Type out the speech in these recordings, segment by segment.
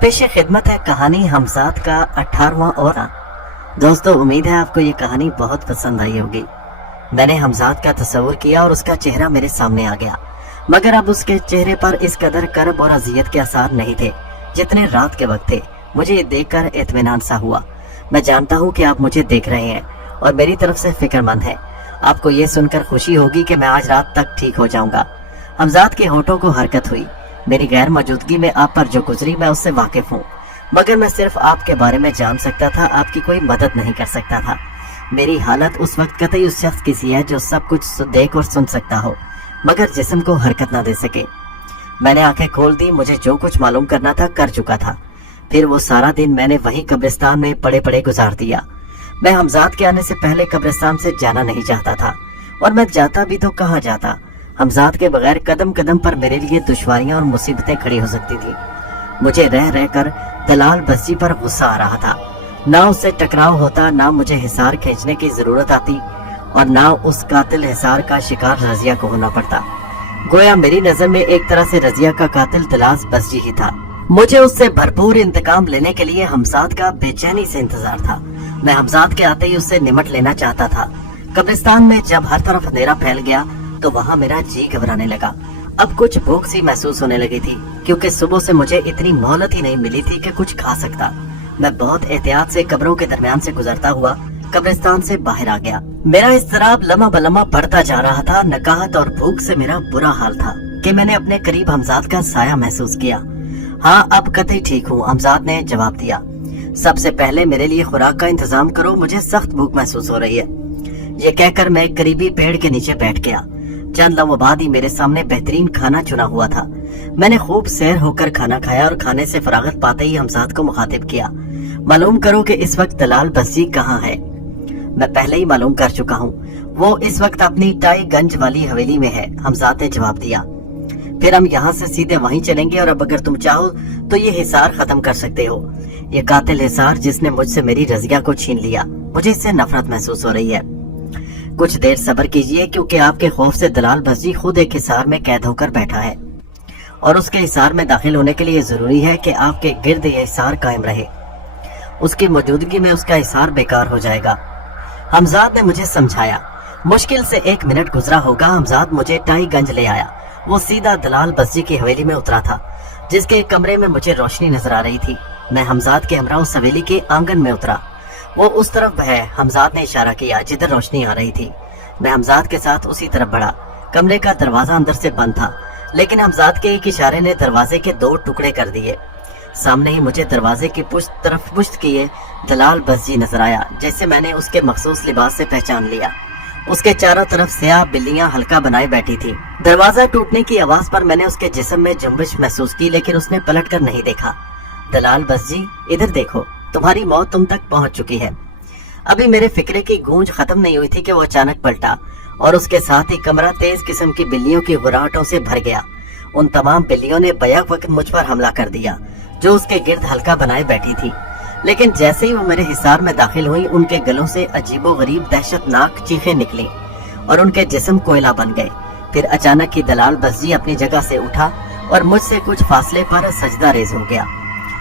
पेश खिदमत है कहानी हमजाद का 18वां और दोस्तों, उम्मीद है आपको ये कहानी बहुत पसंद आई होगी। मैंने हमजाद का तस्वुर किया और उसका चेहरा मेरे सामने आ गया, मगर अब उसके चेहरे पर इस कदर कर्ब और अजियत के आसार नहीं थे जितने रात के वक्त थे। मुझे ये देखकर इत्मीनान सा हुआ। मैं जानता हूँ कि आप मुझे देख रहे हैं और मेरी तरफ से फिक्रमंद हैं। आपको ये सुनकर खुशी होगी कि मैं आज रात तक ठीक हो जाऊंगा। हमजाद के होठों को हरकत हुई। मेरी गैर मौजूदगी में आप पर जो गुजरी मैं उससे वाकिफ हूँ, मगर मैं सिर्फ आपके बारे में जान सकता था, आपकी कोई मदद नहीं कर सकता था। मेरी हालत उस वक्त कतई उस शख्स की सी है जो सब कुछ देख और सुन सकता हो मगर जिस्म को हरकत ना दे सके। मैंने आंखें खोल दी। मुझे जो कुछ मालूम करना था कर चुका था। फिर वो सारा दिन मैंने वहीं कब्रिस्तान में पड़े पड़े गुजार दिया। मैं हमजाद के आने से पहले कब्रिस्तान से जाना नहीं चाहता था, और मैं जाता भी तो कहाँ जाता। हमजाद के बगैर कदम कदम पर मेरे लिए दुश्वारियां और मुसीबतें खड़ी हो सकती थी। मुझे रह रह कर दलाल बस्सी पर गुस्सा आ रहा था। ना उससे टकराव होता, ना मुझे हिसार खींचने की जरूरत आती, और ना उस कातिल हिसार का शिकार रजिया को होना पड़ता। गोया मेरी नजर में एक तरह से रजिया का कातिल दलाल बस्सी ही था। मुझे उससे भरपूर इंतकाम लेने के लिए हमजाद का बेचैनी से इंतजार था। मैं हमजाद के आते ही उससे निमट लेना चाहता था। कब्रिस्तान में जब हर तरफ अंधेरा फैल गया तो वहाँ मेरा जी घबराने लगा। अब कुछ भूख सी महसूस होने लगी थी, क्योंकि सुबह से मुझे इतनी मोहलत ही नहीं मिली थी कि कुछ खा सकता। मैं बहुत एहतियात से कब्रों के दरमियान से गुजरता हुआ कब्रिस्तान से बाहर आ गया। मेरा इज़्तिराब लम्हा बलम्हा बढ़ता जा रहा था। नकाहत और भूख से मेरा बुरा हाल था कि मैंने अपने करीब हमजाद का साया महसूस किया। हाँ, अब कतई ठीक हूँ, हमजाद ने जवाब दिया। सबसे पहले मेरे लिए खुराक का इंतजाम करो, मुझे सख्त भूख महसूस हो रही है। ये कहकर मैं करीबी पेड़ के नीचे बैठ गया। चंद लम्हों बाद ही मेरे सामने बेहतरीन खाना चुना हुआ था। मैंने खूब सैर होकर खाना खाया और खाने से फरागत पाते ही हमजाद को मुखातिब किया। मालूम करो कि इस वक्त दलाल बस्सी कहाँ है। मैं पहले ही मालूम कर चुका हूँ, वो इस वक्त अपनी टाईगंज वाली हवेली में है, हमजाद ने जवाब दिया। फिर हम यहाँ से सीधे वहीं चलेंगे, और अब अगर तुम चाहो तो ये हिसार खत्म कर सकते हो। ये कातिल हिसार जिसने मुझसे मेरी रजिया को छीन लिया, मुझे इससे नफरत महसूस हो रही है। कुछ देर सब्र कीजिए, क्योंकि आपके खौफ से दलाल बस्सी खुद एक हिसार में कैद होकर बैठा है, और उसके हिसार में दाखिल होने के लिए जरूरी है कि आपके गिर्द ये हिसार कायम रहे। उसकी मौजूदगी में उसका हिसार बेकार हो जाएगा। हमजाद ने मुझे समझाया। मुश्किल से 1 मिनट गुजरा होगा, हमजाद मुझे टाईगंज ले आया। वो सीधा दलाल बस्सी की हवेली में उतरा था, जिसके कमरे में मुझे रोशनी नजर आ रही थी। मैं हमजाद के हमरा उस हवेली के आंगन में उतरा। वो उस तरफ है, हमजाद ने इशारा किया जिधर रोशनी आ रही थी। मैं हमजाद के साथ उसी तरफ बढ़ा। कमरे का दरवाजा अंदर से बंद था, लेकिन हमजाद के एक इशारे ने दरवाजे के 2 टुकड़े कर दिए। सामने ही मुझे दरवाजे की तरफ पुश्त किए दलाल बस्सी नजर आया, जैसे मैंने उसके मखसूस लिबास से पहचान लिया। उसके चारों तरफ स्याह बिल्लियां हल्का बनाए बैठी थी। दरवाजा टूटने की आवाज पर मैंने उसके जिस्म में जुम्बिश महसूस की, लेकिन उसने पलट कर नहीं देखा। दलाल बस्सी, इधर देखो, तुम्हारी मौत तुम तक पहुंच चुकी है। अभी मेरे फिक्रे की गूंज खत्म नहीं हुई थी कि वो अचानक पलटा, और उसके साथ ही कमरा तेज किस्म की बिल्लियों की गुर्राहटों से भर गया। उन तमाम बिल्लियों ने बैक वक्त मुझ पर हमला कर दिया, जो उसके गिर्द हल्का बनाए बैठी थी। लेकिन जैसे ही वो मेरे हिसार में दाखिल हुई, उनके गलों से अजीबोगरीब दहशतनाक चीखें निकली और उनके जिस्म कोयला बन गए। फिर अचानक ही दलाल बस्सी अपनी जगह से उठा और मुझसे कुछ फासले पर सजदा रेज हो गया।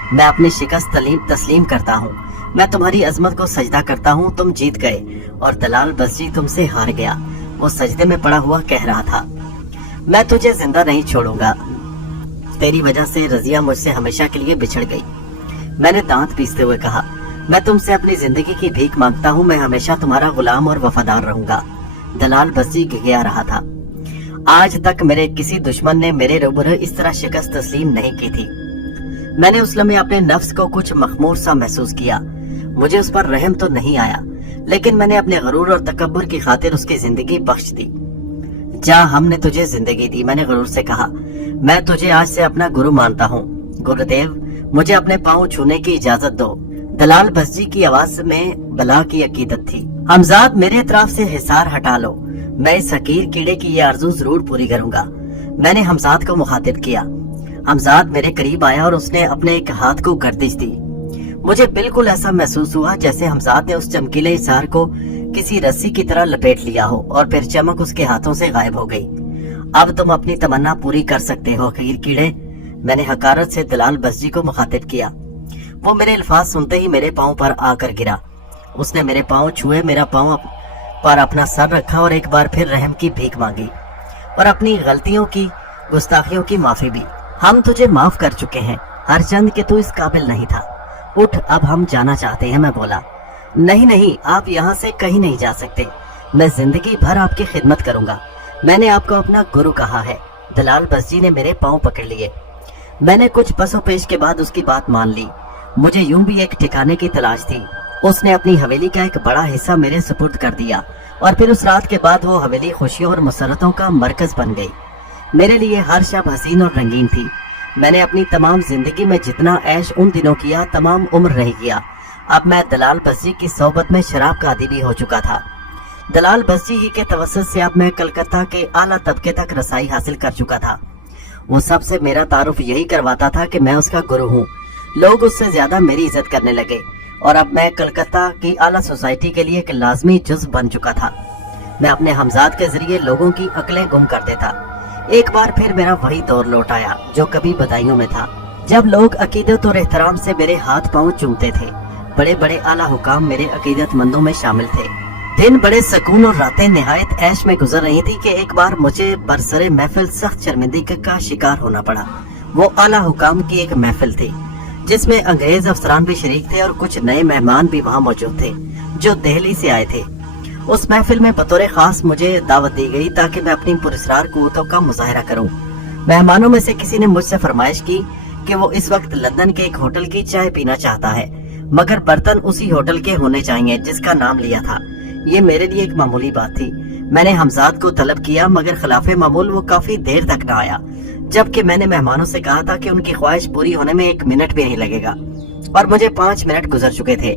मैं अपनी शिकस्त तस्लीम करता हूँ, मैं तुम्हारी अजमत को सजदा करता हूँ, तुम जीत गए और दलाल बस्सी तुमसे हार गया। वो सजदे में पड़ा हुआ कह रहा था, मैं तुझे जिंदा नहीं छोड़ूंगा। तेरी वजह से रजिया मुझसे हमेशा के लिए बिछड़ गई। मैंने दांत पीसते हुए कहा, मैं तुमसे अपनी जिंदगी की भीख मांगता हूँ, मैं हमेशा तुम्हारा गुलाम और वफादार रहूंगा। दलाल बस्सी गिगया रहा था। आज तक मेरे किसी दुश्मन ने मेरे रूबरू इस तरह शिकस्त तस्लीम नहीं की थी। मैंने उस लम्हे अपने नफ्स को कुछ मखमूर सा महसूस किया। मुझे उस पर रहम तो नहीं आया, लेकिन मैंने अपने गरूर और तकब्बुर की खातिर उसकी जिंदगी बख्श दी। जा, हमने तुझे जिंदगी दी, मैंने गरूर से कहा। मैं तुझे आज से अपना गुरु मानता हूँ। गुरुदेव, मुझे अपने पाँव छूने की इजाजत दो। दलाल बस्सी की आवाज में बला की अकीदत थी। हमजाद, मेरे तरफ से हिसार हटा लो, मैं इस हकीर कीड़े की ये आरज़ू जरूर पूरी करूंगा। मैंने हमजाद को मुखातिब किया। हमजाद मेरे करीब आया और उसने अपने एक हाथ को गर्दिश दी। मुझे बिल्कुल ऐसा महसूस हुआ जैसे हमजाद ने उस चमकीले हिसार को किसी रस्सी की तरह लपेट लिया हो, और फिर चमक उसके हाथों से गायब हो गई। अब तुम अपनी तमन्ना पूरी कर सकते हो हकीर कीड़े। मैंने हकारत से दलाल बस्जी को मुखातिब किया। वो मेरे अल्फाज सुनते ही मेरे पांव पर आकर गिरा। उसने मेरे पांव छुए, मेरा पांव पर अपना सर रखा और एक बार फिर रहम की भीख मांगी और अपनी गलतियों की, गुस्ताखियों की माफी भी। हम तुझे माफ कर चुके हैं हरचंद कि तू इस काबिल नहीं था। उठ, अब हम जाना चाहते हैं। मैं बोला, नहीं, आप यहाँ से कहीं नहीं जा सकते। मैं जिंदगी भर आपकी खिदमत करूंगा। मैंने आपको अपना गुरु कहा है। दलाल बस्जी ने मेरे पांव पकड़ लिए। मैंने कुछ पसोपेश के बाद उसकी बात मान ली। मुझे यूं भी एक ठिकाने की तलाश थी। उसने अपनी हवेली का एक बड़ा हिस्सा मेरे सुपुर्द कर दिया और फिर उस रात के बाद वो हवेली खुशियों और मुसरतों का मरकज बन गई। मेरे लिए हर शब हसीन और रंगीन थी। मैंने अपनी तमाम जिंदगी में जितना ऐश उन दिनों किया, तमाम उम्र रह गया। अब मैं दलाल बस्जी की सोबत में शराब का आदी भी हो चुका था। दलाल बस्जी ही के तवस्सुत से अब मैं कलकत्ता के आला तबके तक रसाई हासिल कर चुका था। वो सबसे मेरा तारुफ यही करवाता था कि मैं उसका गुरु हूँ। लोग उससे ज्यादा मेरी इज्जत करने लगे और अब मैं कलकत्ता की आला सोसाइटी के लिए एक लाजमी जुज़्व बन चुका था। मैं अपने हमजाद के जरिए लोगों की अक्लें गुम कर देता। एक बार फिर मेरा वही दौर लौट आया जो कभी बदायूं में था, जब लोग अकीदत और एहतराम से मेरे हाथ पांव चूमते थे। बड़े बड़े आला हुकाम मेरे अकीदतमंदों में शामिल थे। दिन बड़े सुकून और रातें निहायत ऐश में गुजर रही थी कि एक बार मुझे बरसरे महफिल सख्त शर्मिंदगी का शिकार होना पड़ा। वो आला हुकाम की एक महफिल थी जिसमें अंग्रेज अफसरान भी शरीक थे और कुछ नए मेहमान भी वहाँ मौजूद थे जो दिल्ली से आए थे। उस महफिल में बतौर खास मुझे दावत दी गई ताकि मैं अपनी पुरस्कार कुव्वतों का मुजाहरा करूं। मेहमानों में से किसी ने मुझसे फरमाइश की कि वो इस वक्त लंदन के एक होटल की चाय पीना चाहता है, मगर बर्तन उसी होटल के होने चाहिए जिसका नाम लिया था। ये मेरे लिए एक मामूली बात थी। मैंने हमजाद को तलब किया, मगर खिलाफे मामूल वो काफी देर तक न आया, जबकि मैंने मेहमानों से कहा था कि उनकी ख्वाहिश पूरी होने में 1 मिनट भी नहीं लगेगा और मुझे 5 मिनट गुजर चुके थे।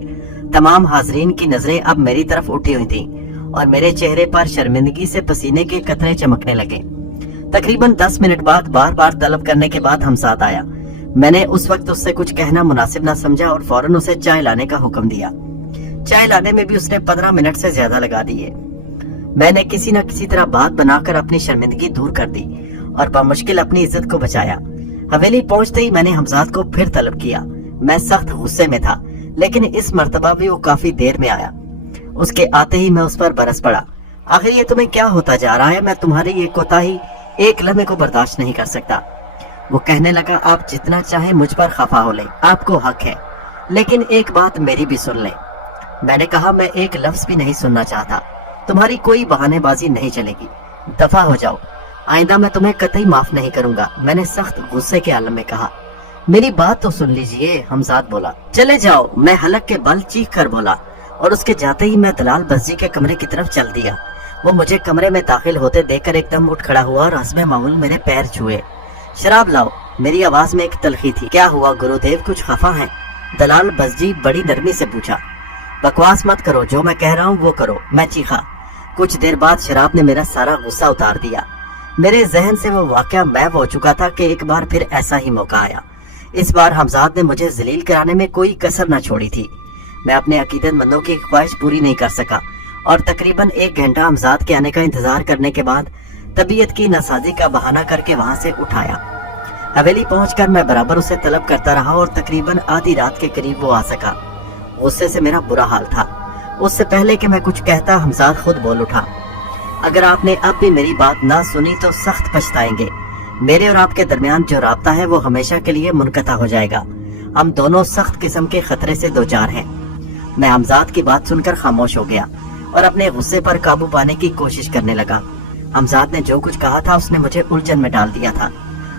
तमाम हाजरीन की नजरें अब मेरी तरफ उठी हुई थी और मेरे चेहरे पर शर्मिंदगी से पसीने के कतरे चमकने लगे। तकरीबन 10 मिनट बाद बार बार तलब करने के बाद हमसाद आया। मैंने उस वक्त उससे कुछ कहना मुनासिब न समझा और फौरन उसे चाय लाने का हुक्म दिया। चाय लाने में भी उसने 15 मिनट से ज्यादा लगा दिए। मैंने किसी न किसी तरह बात बनाकर अपनी शर्मिंदगी दूर कर दी और बमुश्किल अपनी इज्जत को बचाया। हवेली पहुंचते ही मैंने हमजाद को फिर तलब किया। मैं सख्त गुस्से में था, लेकिन इस मर्तबा भी वो काफी देर में आया। उसके आते ही मैं उस पर बरस पड़ा। आखिर ये तुम्हें क्या होता जा रहा है? मैं तुम्हारी ये कोताही एक लम्हे को बर्दाश्त नहीं कर सकता। वो कहने लगा, आप जितना चाहे मुझ पर खफा हो ले, आपको हक है, लेकिन एक बात मेरी भी सुन ले। मैंने कहा, मैं एक लफ्ज भी नहीं सुनना चाहता। तुम्हारी कोई बहानेबाजी नहीं चलेगी। दफा हो जाओ, आइंदा मैं तुम्हें कतई माफ नहीं करूंगा। मैंने सख्त गुस्से के आलम में कहा। मेरी बात तो सुन लीजिए, हमजाद बोला। चले जाओ, मैं हलक के बल चीख कर बोला और उसके जाते ही मैं दलाल बस्जी के कमरे की तरफ चल दिया। वो मुझे कमरे में दाखिल होते देखकर एकदम उठ खड़ा हुआ और हस्बे मामूल मेरे पैर छुए। शराब लाओ, मेरी आवाज में एक तलखी थी। क्या हुआ गुरुदेव, कुछ खफा हैं? दलाल बस्जी बड़ी नरमी से पूछा। बकवास मत करो, जो मैं कह रहा हूँ वो करो, मैं चीखा। कुछ देर बाद शराब ने मेरा सारा गुस्सा उतार दिया। मेरे जहन से वो वाकया महव हो चुका था कि एक बार फिर ऐसा ही मौका आया। इस बार हमजाद ने मुझे जलील कराने में कोई कसर न छोड़ी थी। मैं अपने अकीदतमंदों की ख्वाहिश पूरी नहीं कर सका और तकरीबन 1 घंटा हमजाद के आने का इंतजार करने के बाद तबीयत की नासाजी का बहाना करके वहां से उठाया। हवेली पहुंचकर मैं बराबर उसे तलब करता रहा और तकरीबन आधी रात के करीब वो आ सका। गुस्से से मेरा बुरा हाल था। उससे पहले कि मैं कुछ कहता, हमजाद खुद बोल उठा। अगर आपने अब भी मेरी बात ना सुनी तो सख्त पछताएंगे। मेरे और आपके दरमियान जो राब्ता है वो हमेशा के लिए मुनक़ता हो जाएगा। हम दोनों सख्त किस्म के खतरे से दो चार हैं। मैं हमजाद की बात सुनकर खामोश हो गया और अपने गुस्से पर काबू पाने की कोशिश करने लगा। हमजाद ने जो कुछ कहा था उसने मुझे उलझन में डाल दिया था।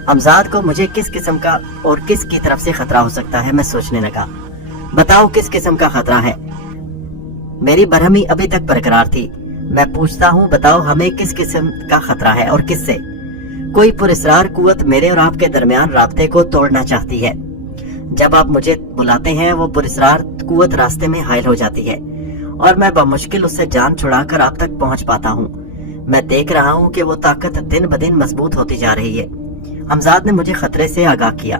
हमजाद को मुझे किस किस्म का और किस की तरफ से खतरा हो सकता है, मैं सोचने लगा। बताओ किस किस्म का खतरा है? मेरी बरहमी अभी तक बरकरार थी। मैं पूछता हूँ, बताओ हमें किस किस्म का खतरा है और किससे? कोई पुरस्कार कुव्वत मेरे और आपके दरमियान राब्ते को तोड़ना चाहती है। जब आप मुझे बुलाते हैं वो पुरस्कार कुव्वत रास्ते में हायल हो जाती है और मैं बमुश्किल उससे जान छुड़ाकर आप तक पहुंच पाता हूँ। मैं देख रहा हूँ कि वो ताकत दिन ब दिन मजबूत होती जा रही है। हमजाद ने मुझे खतरे से आगाह किया।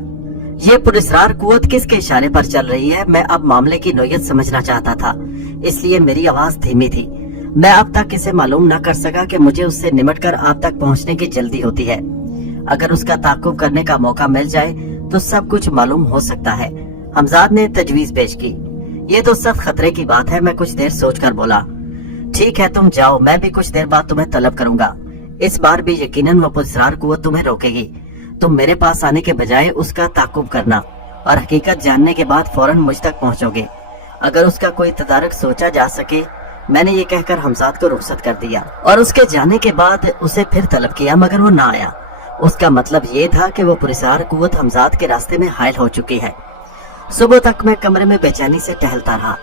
ये पुरस्कार कुव्वत किसके इशारे पर चल रही है? मैं अब मामले की नोयत समझना चाहता था, इसलिए मेरी आवाज धीमी थी। मैं अब तक इसे मालूम न कर सका कि मुझे उससे निमटकर आप तक पहुंचने की जल्दी होती है। अगर उसका ताक़ुब करने का मौका मिल जाए तो सब कुछ मालूम हो सकता है। हमजाद ने तजवीज पेश की। ये तो सख्त खतरे की बात है। मैं कुछ देर सोचकर बोला, ठीक है तुम जाओ, मैं भी कुछ देर बाद तुम्हें तलब करूंगा। इस बार भी यकीनन वो पुरस्कार कुव्वत तुम्हें रोकेगी। तुम मेरे पास आने के बजाय उसका ताक़ुब करना और हकीकत जानने के बाद फौरन मुझ तक पहुंचोगे। अगर उसका कोई तदारक सोचा जा सके। मैंने ये कहकर हमजाद को रुखसत कर दिया और उसके जाने के बाद उसे फिर तलब किया, मगर वो ना आया। उसका मतलब ये था कि वो पुरस्कार कुव्वत हमजाद के रास्ते में हायल हो चुकी है। सुबह तक मैं कमरे में बेचैनी से टहलता रहा,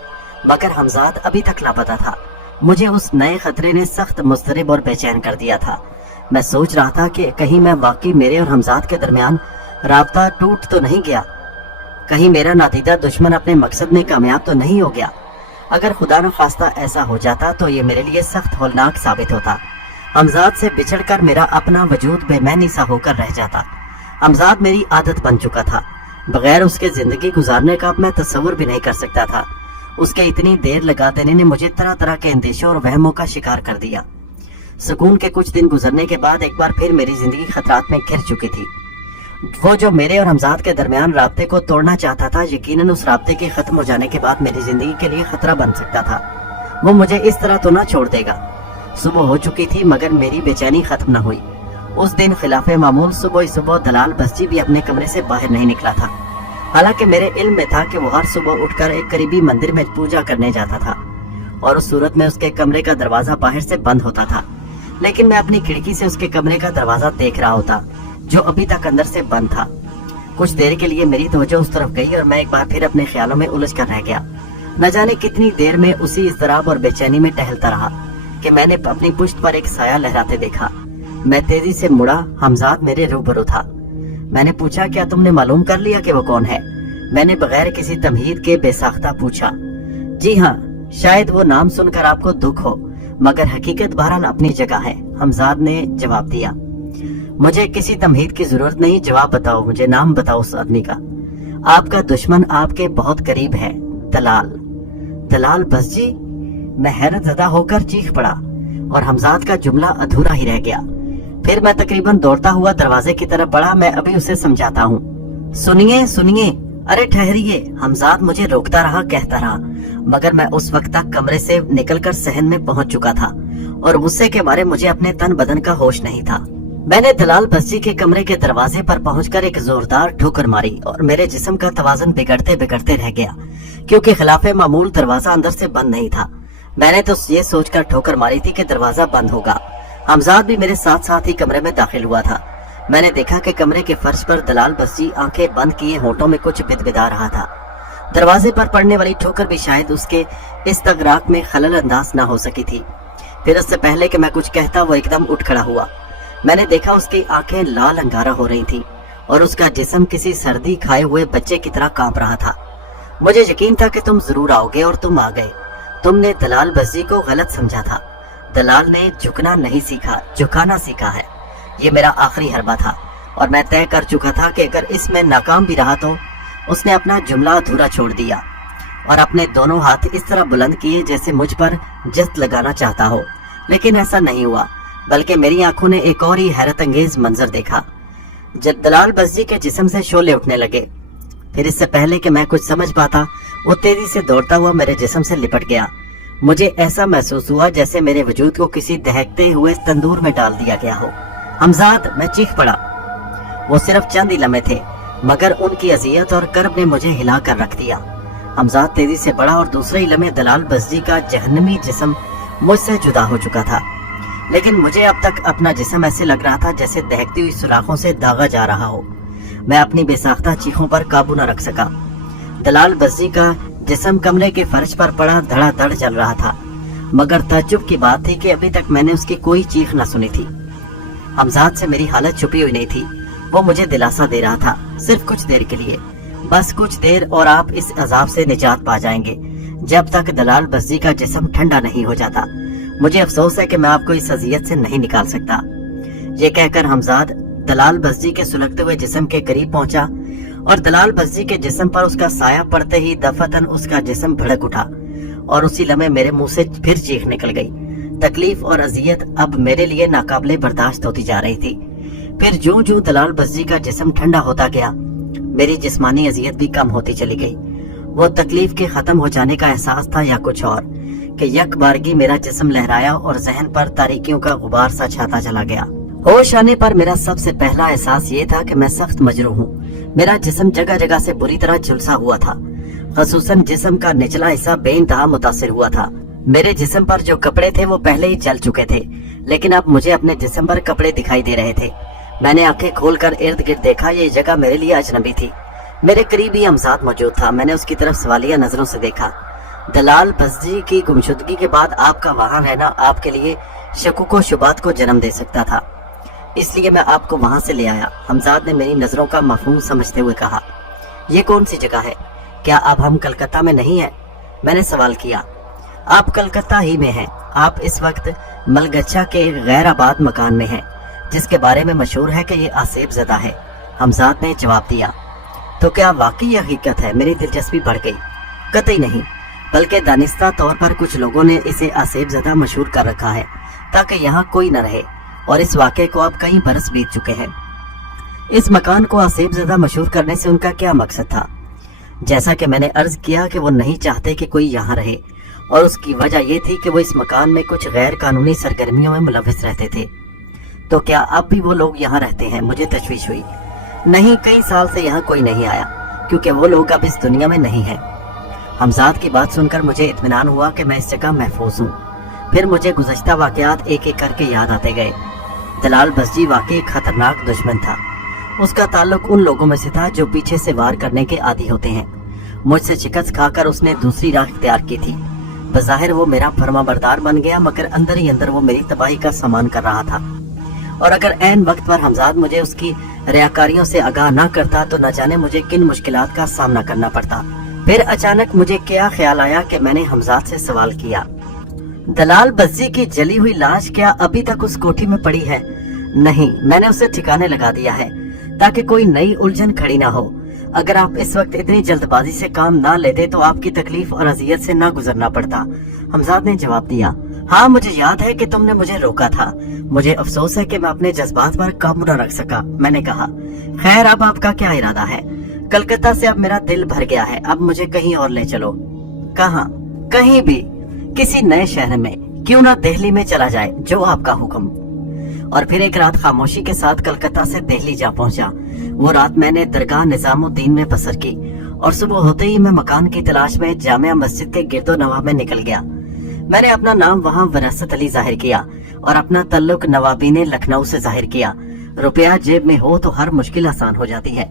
मगर हमजाद अभी तक लापता था। मुझे उस नए खतरे ने सख्त मुस्तरिब और बेचैन कर दिया था। मैं सोच रहा था कि कहीं मैं वाकई मेरे और हमजाद के दरमियान राब्ता टूट तो नहीं गया, कहीं मेरा नातीजा दुश्मन अपने मकसद में कामयाब तो नहीं हो गया। अगर खुदा न खास्ता ऐसा हो जाता तो ये मेरे लिए सख्त हौलनाक साबित होता। हमजाद से बिछड़कर मेरा अपना वजूद बेमैनी सा होकर रह जाता। हमजाद मेरी आदत बन चुका था। बगैर उसके जिंदगी गुजारने का मैं तस्वुर भी नहीं कर सकता था। उसके इतनी देर लगा देने ने मुझे तरह तरह के अंदेशों और वहमों का शिकार कर दिया। सुकून के कुछ दिन गुजरने के बाद एक बार फिर मेरी जिंदगी खतरात में घिर चुकी थी। वो जो मेरे और हमजाद के दरमियान राब्ते को तोड़ना चाहता था, यकीनन उस राब्ते के खत्म हो जाने के बाद मेरी जिंदगी के लिए खतरा बन सकता था। वो मुझे इस तरह तो ना छोड़ देगा। सुबह हो चुकी थी मगर मेरी बेचैनी खत्म न हुई। उस दिन खिलाफे मामूल सुबह ही सुबह दलाल बस्जी भी अपने कमरे से बाहर नहीं निकला था। हालांकि मेरे इल्म में था कि वो हर सुबह उठकर एक करीबी मंदिर में पूजा करने जाता था और उस सूरत में उसके कमरे का दरवाजा बाहर से बंद होता था। लेकिन मैं अपनी खिड़की से उसके कमरे का दरवाजा देख रहा होता जो अभी तक अंदर से बंद था। कुछ देर के लिए मेरी तवज्जो उस तरफ गई और मैं एक बार फिर अपने ख्यालों में उलझ कर रह गया। न जाने कितनी देर में उसी इज़्तिराब और बेचैनी में टहलता रहा कि मैंने अपनी पुश्त पर एक साया लहराते देखा। मैं तेजी से मुड़ा। हमजाद मेरे रूबरू था। मैंने पूछा, क्या तुमने मालूम कर लिया कि वो कौन है? मैंने बगैर किसी तमहीद के बेसाख्ता पूछा। जी हाँ, शायद वो नाम सुनकर आपको दुख हो, मगर हकीकत बहरहाल अपनी जगह है, हमजाद ने जवाब दिया। मुझे किसी तमहीद की जरूरत नहीं, जवाब बताओ, मुझे नाम बताओ उस आदमी का। आपका दुश्मन आपके बहुत करीब है, दलाल। दलाल बस्जी? मैं हैरत ज़दा होकर चीख पड़ा और हमजाद का जुमला अधूरा ही रह गया। फिर मैं तकरीबन दौड़ता हुआ दरवाजे की तरफ बढ़ा। मैं अभी उसे समझाता हूँ। सुनिए सुनिए, अरे ठहरिए। हमजाद मुझे रोकता रहा, कहता रहा, मगर मैं उस वक्त तक कमरे से निकलकर सहन में पहुंच चुका था और गुस्से के मारे मुझे अपने तन बदन का होश नहीं था। मैंने दलाल बस्जी के कमरे के दरवाजे पर पहुंचकर एक जोरदार ठोकर मारी और मेरे जिस्म का तवाज़ुन बिगड़ते बिगड़ते रह गया, क्योंकि खिलाफे मामूल दरवाजा अंदर से बंद नहीं था। मैंने तो ये सोचकर ठोकर मारी थी कि दरवाजा बंद होगा। हमजाद भी मेरे साथ साथ ही कमरे में दाखिल हुआ था। मैंने देखा कि कमरे के फर्श पर दलाल बस्जी आंखें बंद किए होठों में कुछ बिदबिदा रहा था। दरवाजे पर पड़ने वाली ठोकर भी शायद उसके इस्तगराक में खलल अंदाज न हो सकी थी। फिर उससे पहले कि मैं कुछ कहता वो एकदम उठ खड़ा हुआ। मैंने देखा उसकी आंखें लाल अंगारा हो रही थी और उसका जिस्म किसी सर्दी खाए हुए बच्चे की तरह कांप रहा था। मुझे यकीन था कि तुम जरूर आओगे और तुम आ गए। तुमने दलाल बस्जी को गलत समझा था। दलाल ने झुकना नहीं सीखा, झुकाना सीखा है। ये मेरा आखिरी हरबा था और मैं तय कर चुका था कि अगर इसमें नाकाम भी रहा तो उसने अपना जुमला अधूरा छोड़ दिया और अपने दोनों हाथ इस तरह बुलंद किए जैसे मुझ पर जस्त लगाना चाहता हो। लेकिन ऐसा नहीं हुआ, बल्कि मेरी आंखों ने एक और ही हैरत अंगेज मंजर देखा। जब दलाल बस्जी के जिस्म से शोले उठने लगे, फिर इससे पहले कि मैं कुछ समझ पाता वो तेजी से दौड़ता हुआ मेरे जिस्म से लिपट गया। मुझे ऐसा महसूस हुआ जैसे मेरे वजूद को किसी दहकते हुए तंदूर में डाल दिया गया हो। हमजाद, मैं चीख पड़ा। वो सिर्फ चंद ही लम्हे थे, मगर उनकी अजियत और कर्ब ने मुझे हिला कर रख दिया। हमजाद तेजी से बढ़ा और दूसरे ही लम्हे दलाल बस्जी का जहन्नमी जिस्म मुझसे जुदा हो चुका था। लेकिन मुझे अब तक अपना जिस्म ऐसे लग रहा था जैसे दहकती हुई सुराखों से दागा जा रहा हो। मैं अपनी बेसाख्ता चीखों पर काबू न रख सका। दलाल बस्जी का जिस्म कमरे के फर्श पर पड़ा धड़ाधड़ चल रहा था, मगर ताज्जुब की बात थी कि अभी तक मैंने उसकी कोई चीख न सुनी थी। हमजाद से मेरी हालत छुपी हुई नहीं थी। वो मुझे दिलासा दे रहा था, सिर्फ कुछ देर के लिए, बस कुछ देर और आप इस अजाब से निजात पा जाएंगे जब तक दलाल बस्जी का जिस्म ठंडा नहीं हो जाता। मुझे अफसोस है कि मैं आपको इस अजियत से नहीं निकाल सकता। ये कहकर हमजाद दलाल बस्जी के सुलगते हुए जिस्म के करीब पहुंचा और दलाल बस्जी के जिस्म पर उसका साया पड़ते ही दफतन उसका जिस्म भड़क उठा और उसी लम्हे मेरे मुंह से फिर चीख निकल गई। तकलीफ और अजियत अब मेरे लिए नाकाबिले बर्दाश्त होती जा रही थी। फिर ज्यों ज्यों दलाल बस्जी का जिस्म ठंडा होता गया, मेरी जिस्मानी अजियत भी कम होती चली गई। वो तकलीफ के खत्म हो जाने का एहसास था या कुछ और कि यकबारगी मेरा जिस्म लहराया और जहन पर तारीकियों का गुबार सा छाता चला गया। होश आने पर मेरा सबसे पहला एहसास ये था कि मैं सख्त मजरूह हूँ। मेरा जिस्म जगह जगह से बुरी तरह झुलसा हुआ था, खसूसन जिस्म का निचला हिस्सा बेइंतहा मुतासिर हुआ था। मेरे जिस्म पर जो कपड़े थे वो पहले ही जल चुके थे, लेकिन अब मुझे अपने जिस्म पर कपड़े दिखाई दे रहे थे। मैंने आंखें खोलकर इर्द गिर्द देखा, ये जगह मेरे लिए अजनबी थी। मेरे करीब ही हमसाद मौजूद था। मैंने उसकी तरफ सवालिया नजरों से देखा। दलाल बस्जी की गुमशुदगी के बाद आपका वहां रहना आपके लिए शकुक व शुबात को जन्म दे सकता था, इसलिए मैं आपको वहां से ले आया। हमजाद ने मेरी नजरों का मफहूम समझते हुए कहा, ये कौन सी जगह है? क्या अब हम कलकत्ता में नहीं हैं? मैंने सवाल किया। आप कलकत्ता ही में हैं। आप इस वक्त मलगच्छा के गैराबाद मकान में हैं, जिसके बारे में मशहूर है कि ये आसेब ज़दा है। हमजाद ने जवाब दिया। तो क्या वाकई हकीकत है? मेरी दिलचस्पी बढ़ गई। कतई नहीं, बल्कि दानिस्ता तौर पर कुछ लोगों ने इसे आसेब ज़दा मशहूर कर रखा है ताकि यहाँ कोई न रहे, और इस वाक़े को अब कई बरस बीत चुके हैं। इस मकान को आसेब ज़दा मशहूर करने से उनका क्या मकसद था? जैसा कि मैंने अर्ज किया कि वो नहीं चाहते कि कोई यहाँ रहे, और उसकी वजह ये थी कि वो इस मकान में कुछ गैर कानूनी सरगर्मियों में मुलविस रहते थे। तो क्या अब भी वो लोग यहाँ रहते हैं? मुझे तशवीश हुई। नहीं, कई साल से यहाँ कोई नहीं आया, क्योंकि वो लोग अब इस दुनिया में नहीं हैं। हमजाद की बात सुनकर मुझे इत्मीनान हुआ कि मैं इस जगह महफूज हूँ। फिर मुझे गुज़श्ता वाक़यात एक एक करके याद आते गए। दलाल बस्जी वाकई खतरनाक दुश्मन था। उसका ताल्लुक उन लोगों में से था जो पीछे से वार करने के आदी होते हैं। मुझसे शिकस्त खाकर उसने दूसरी राह इख्तियार की थी। बज़ाहिर वो मेरा फरमाबरदार बन गया, मगर अंदर ही अंदर वो मेरी तबाही का सामान कर रहा था। और अगर ऐन वक्त पर हमजाद मुझे उसकी रियाकारियों से आगाह न करता तो न जाने मुझे किन मुश्किलात का सामना करना पड़ता। फिर अचानक मुझे क्या ख्याल आया कि मैंने हमजाद से सवाल किया, दलाल बस्जी की जली हुई लाश क्या अभी तक उस कोठी में पड़ी है? नहीं, मैंने उसे ठिकाने लगा दिया है ताकि कोई नई उलझन खड़ी ना हो। अगर आप इस वक्त इतनी जल्दबाजी से काम ना लेते तो आपकी तकलीफ और अजियत से ना गुजरना पड़ता। हमजाद ने जवाब दिया। हाँ, मुझे याद है कि तुमने मुझे रोका था। मुझे अफसोस है कि मैं अपने जज्बात पर काबू न रख सका। मैंने कहा, खैर, अब आपका क्या इरादा है? कलकत्ता से अब मेरा दिल भर गया है, अब मुझे कहीं और ले चलो। कहाँ? कहीं भी, किसी नए शहर में, क्यों ना दिल्ली में चला जाए, जो आपका हुक्म। और फिर एक रात खामोशी के साथ कलकत्ता से दिल्ली जा पहुंचा। वो रात मैंने दरगाह निजामुद्दीन में बसर की, और सुबह होते ही मैं मकान की तलाश में जामिया मस्जिद के गिरदो नवाब में निकल गया। मैंने अपना नाम वहाँ विरासत अली जाहिर किया और अपना तल्लुक नवाबीने लखनऊ से जाहिर किया। रुपया जेब में हो तो हर मुश्किल आसान हो जाती है।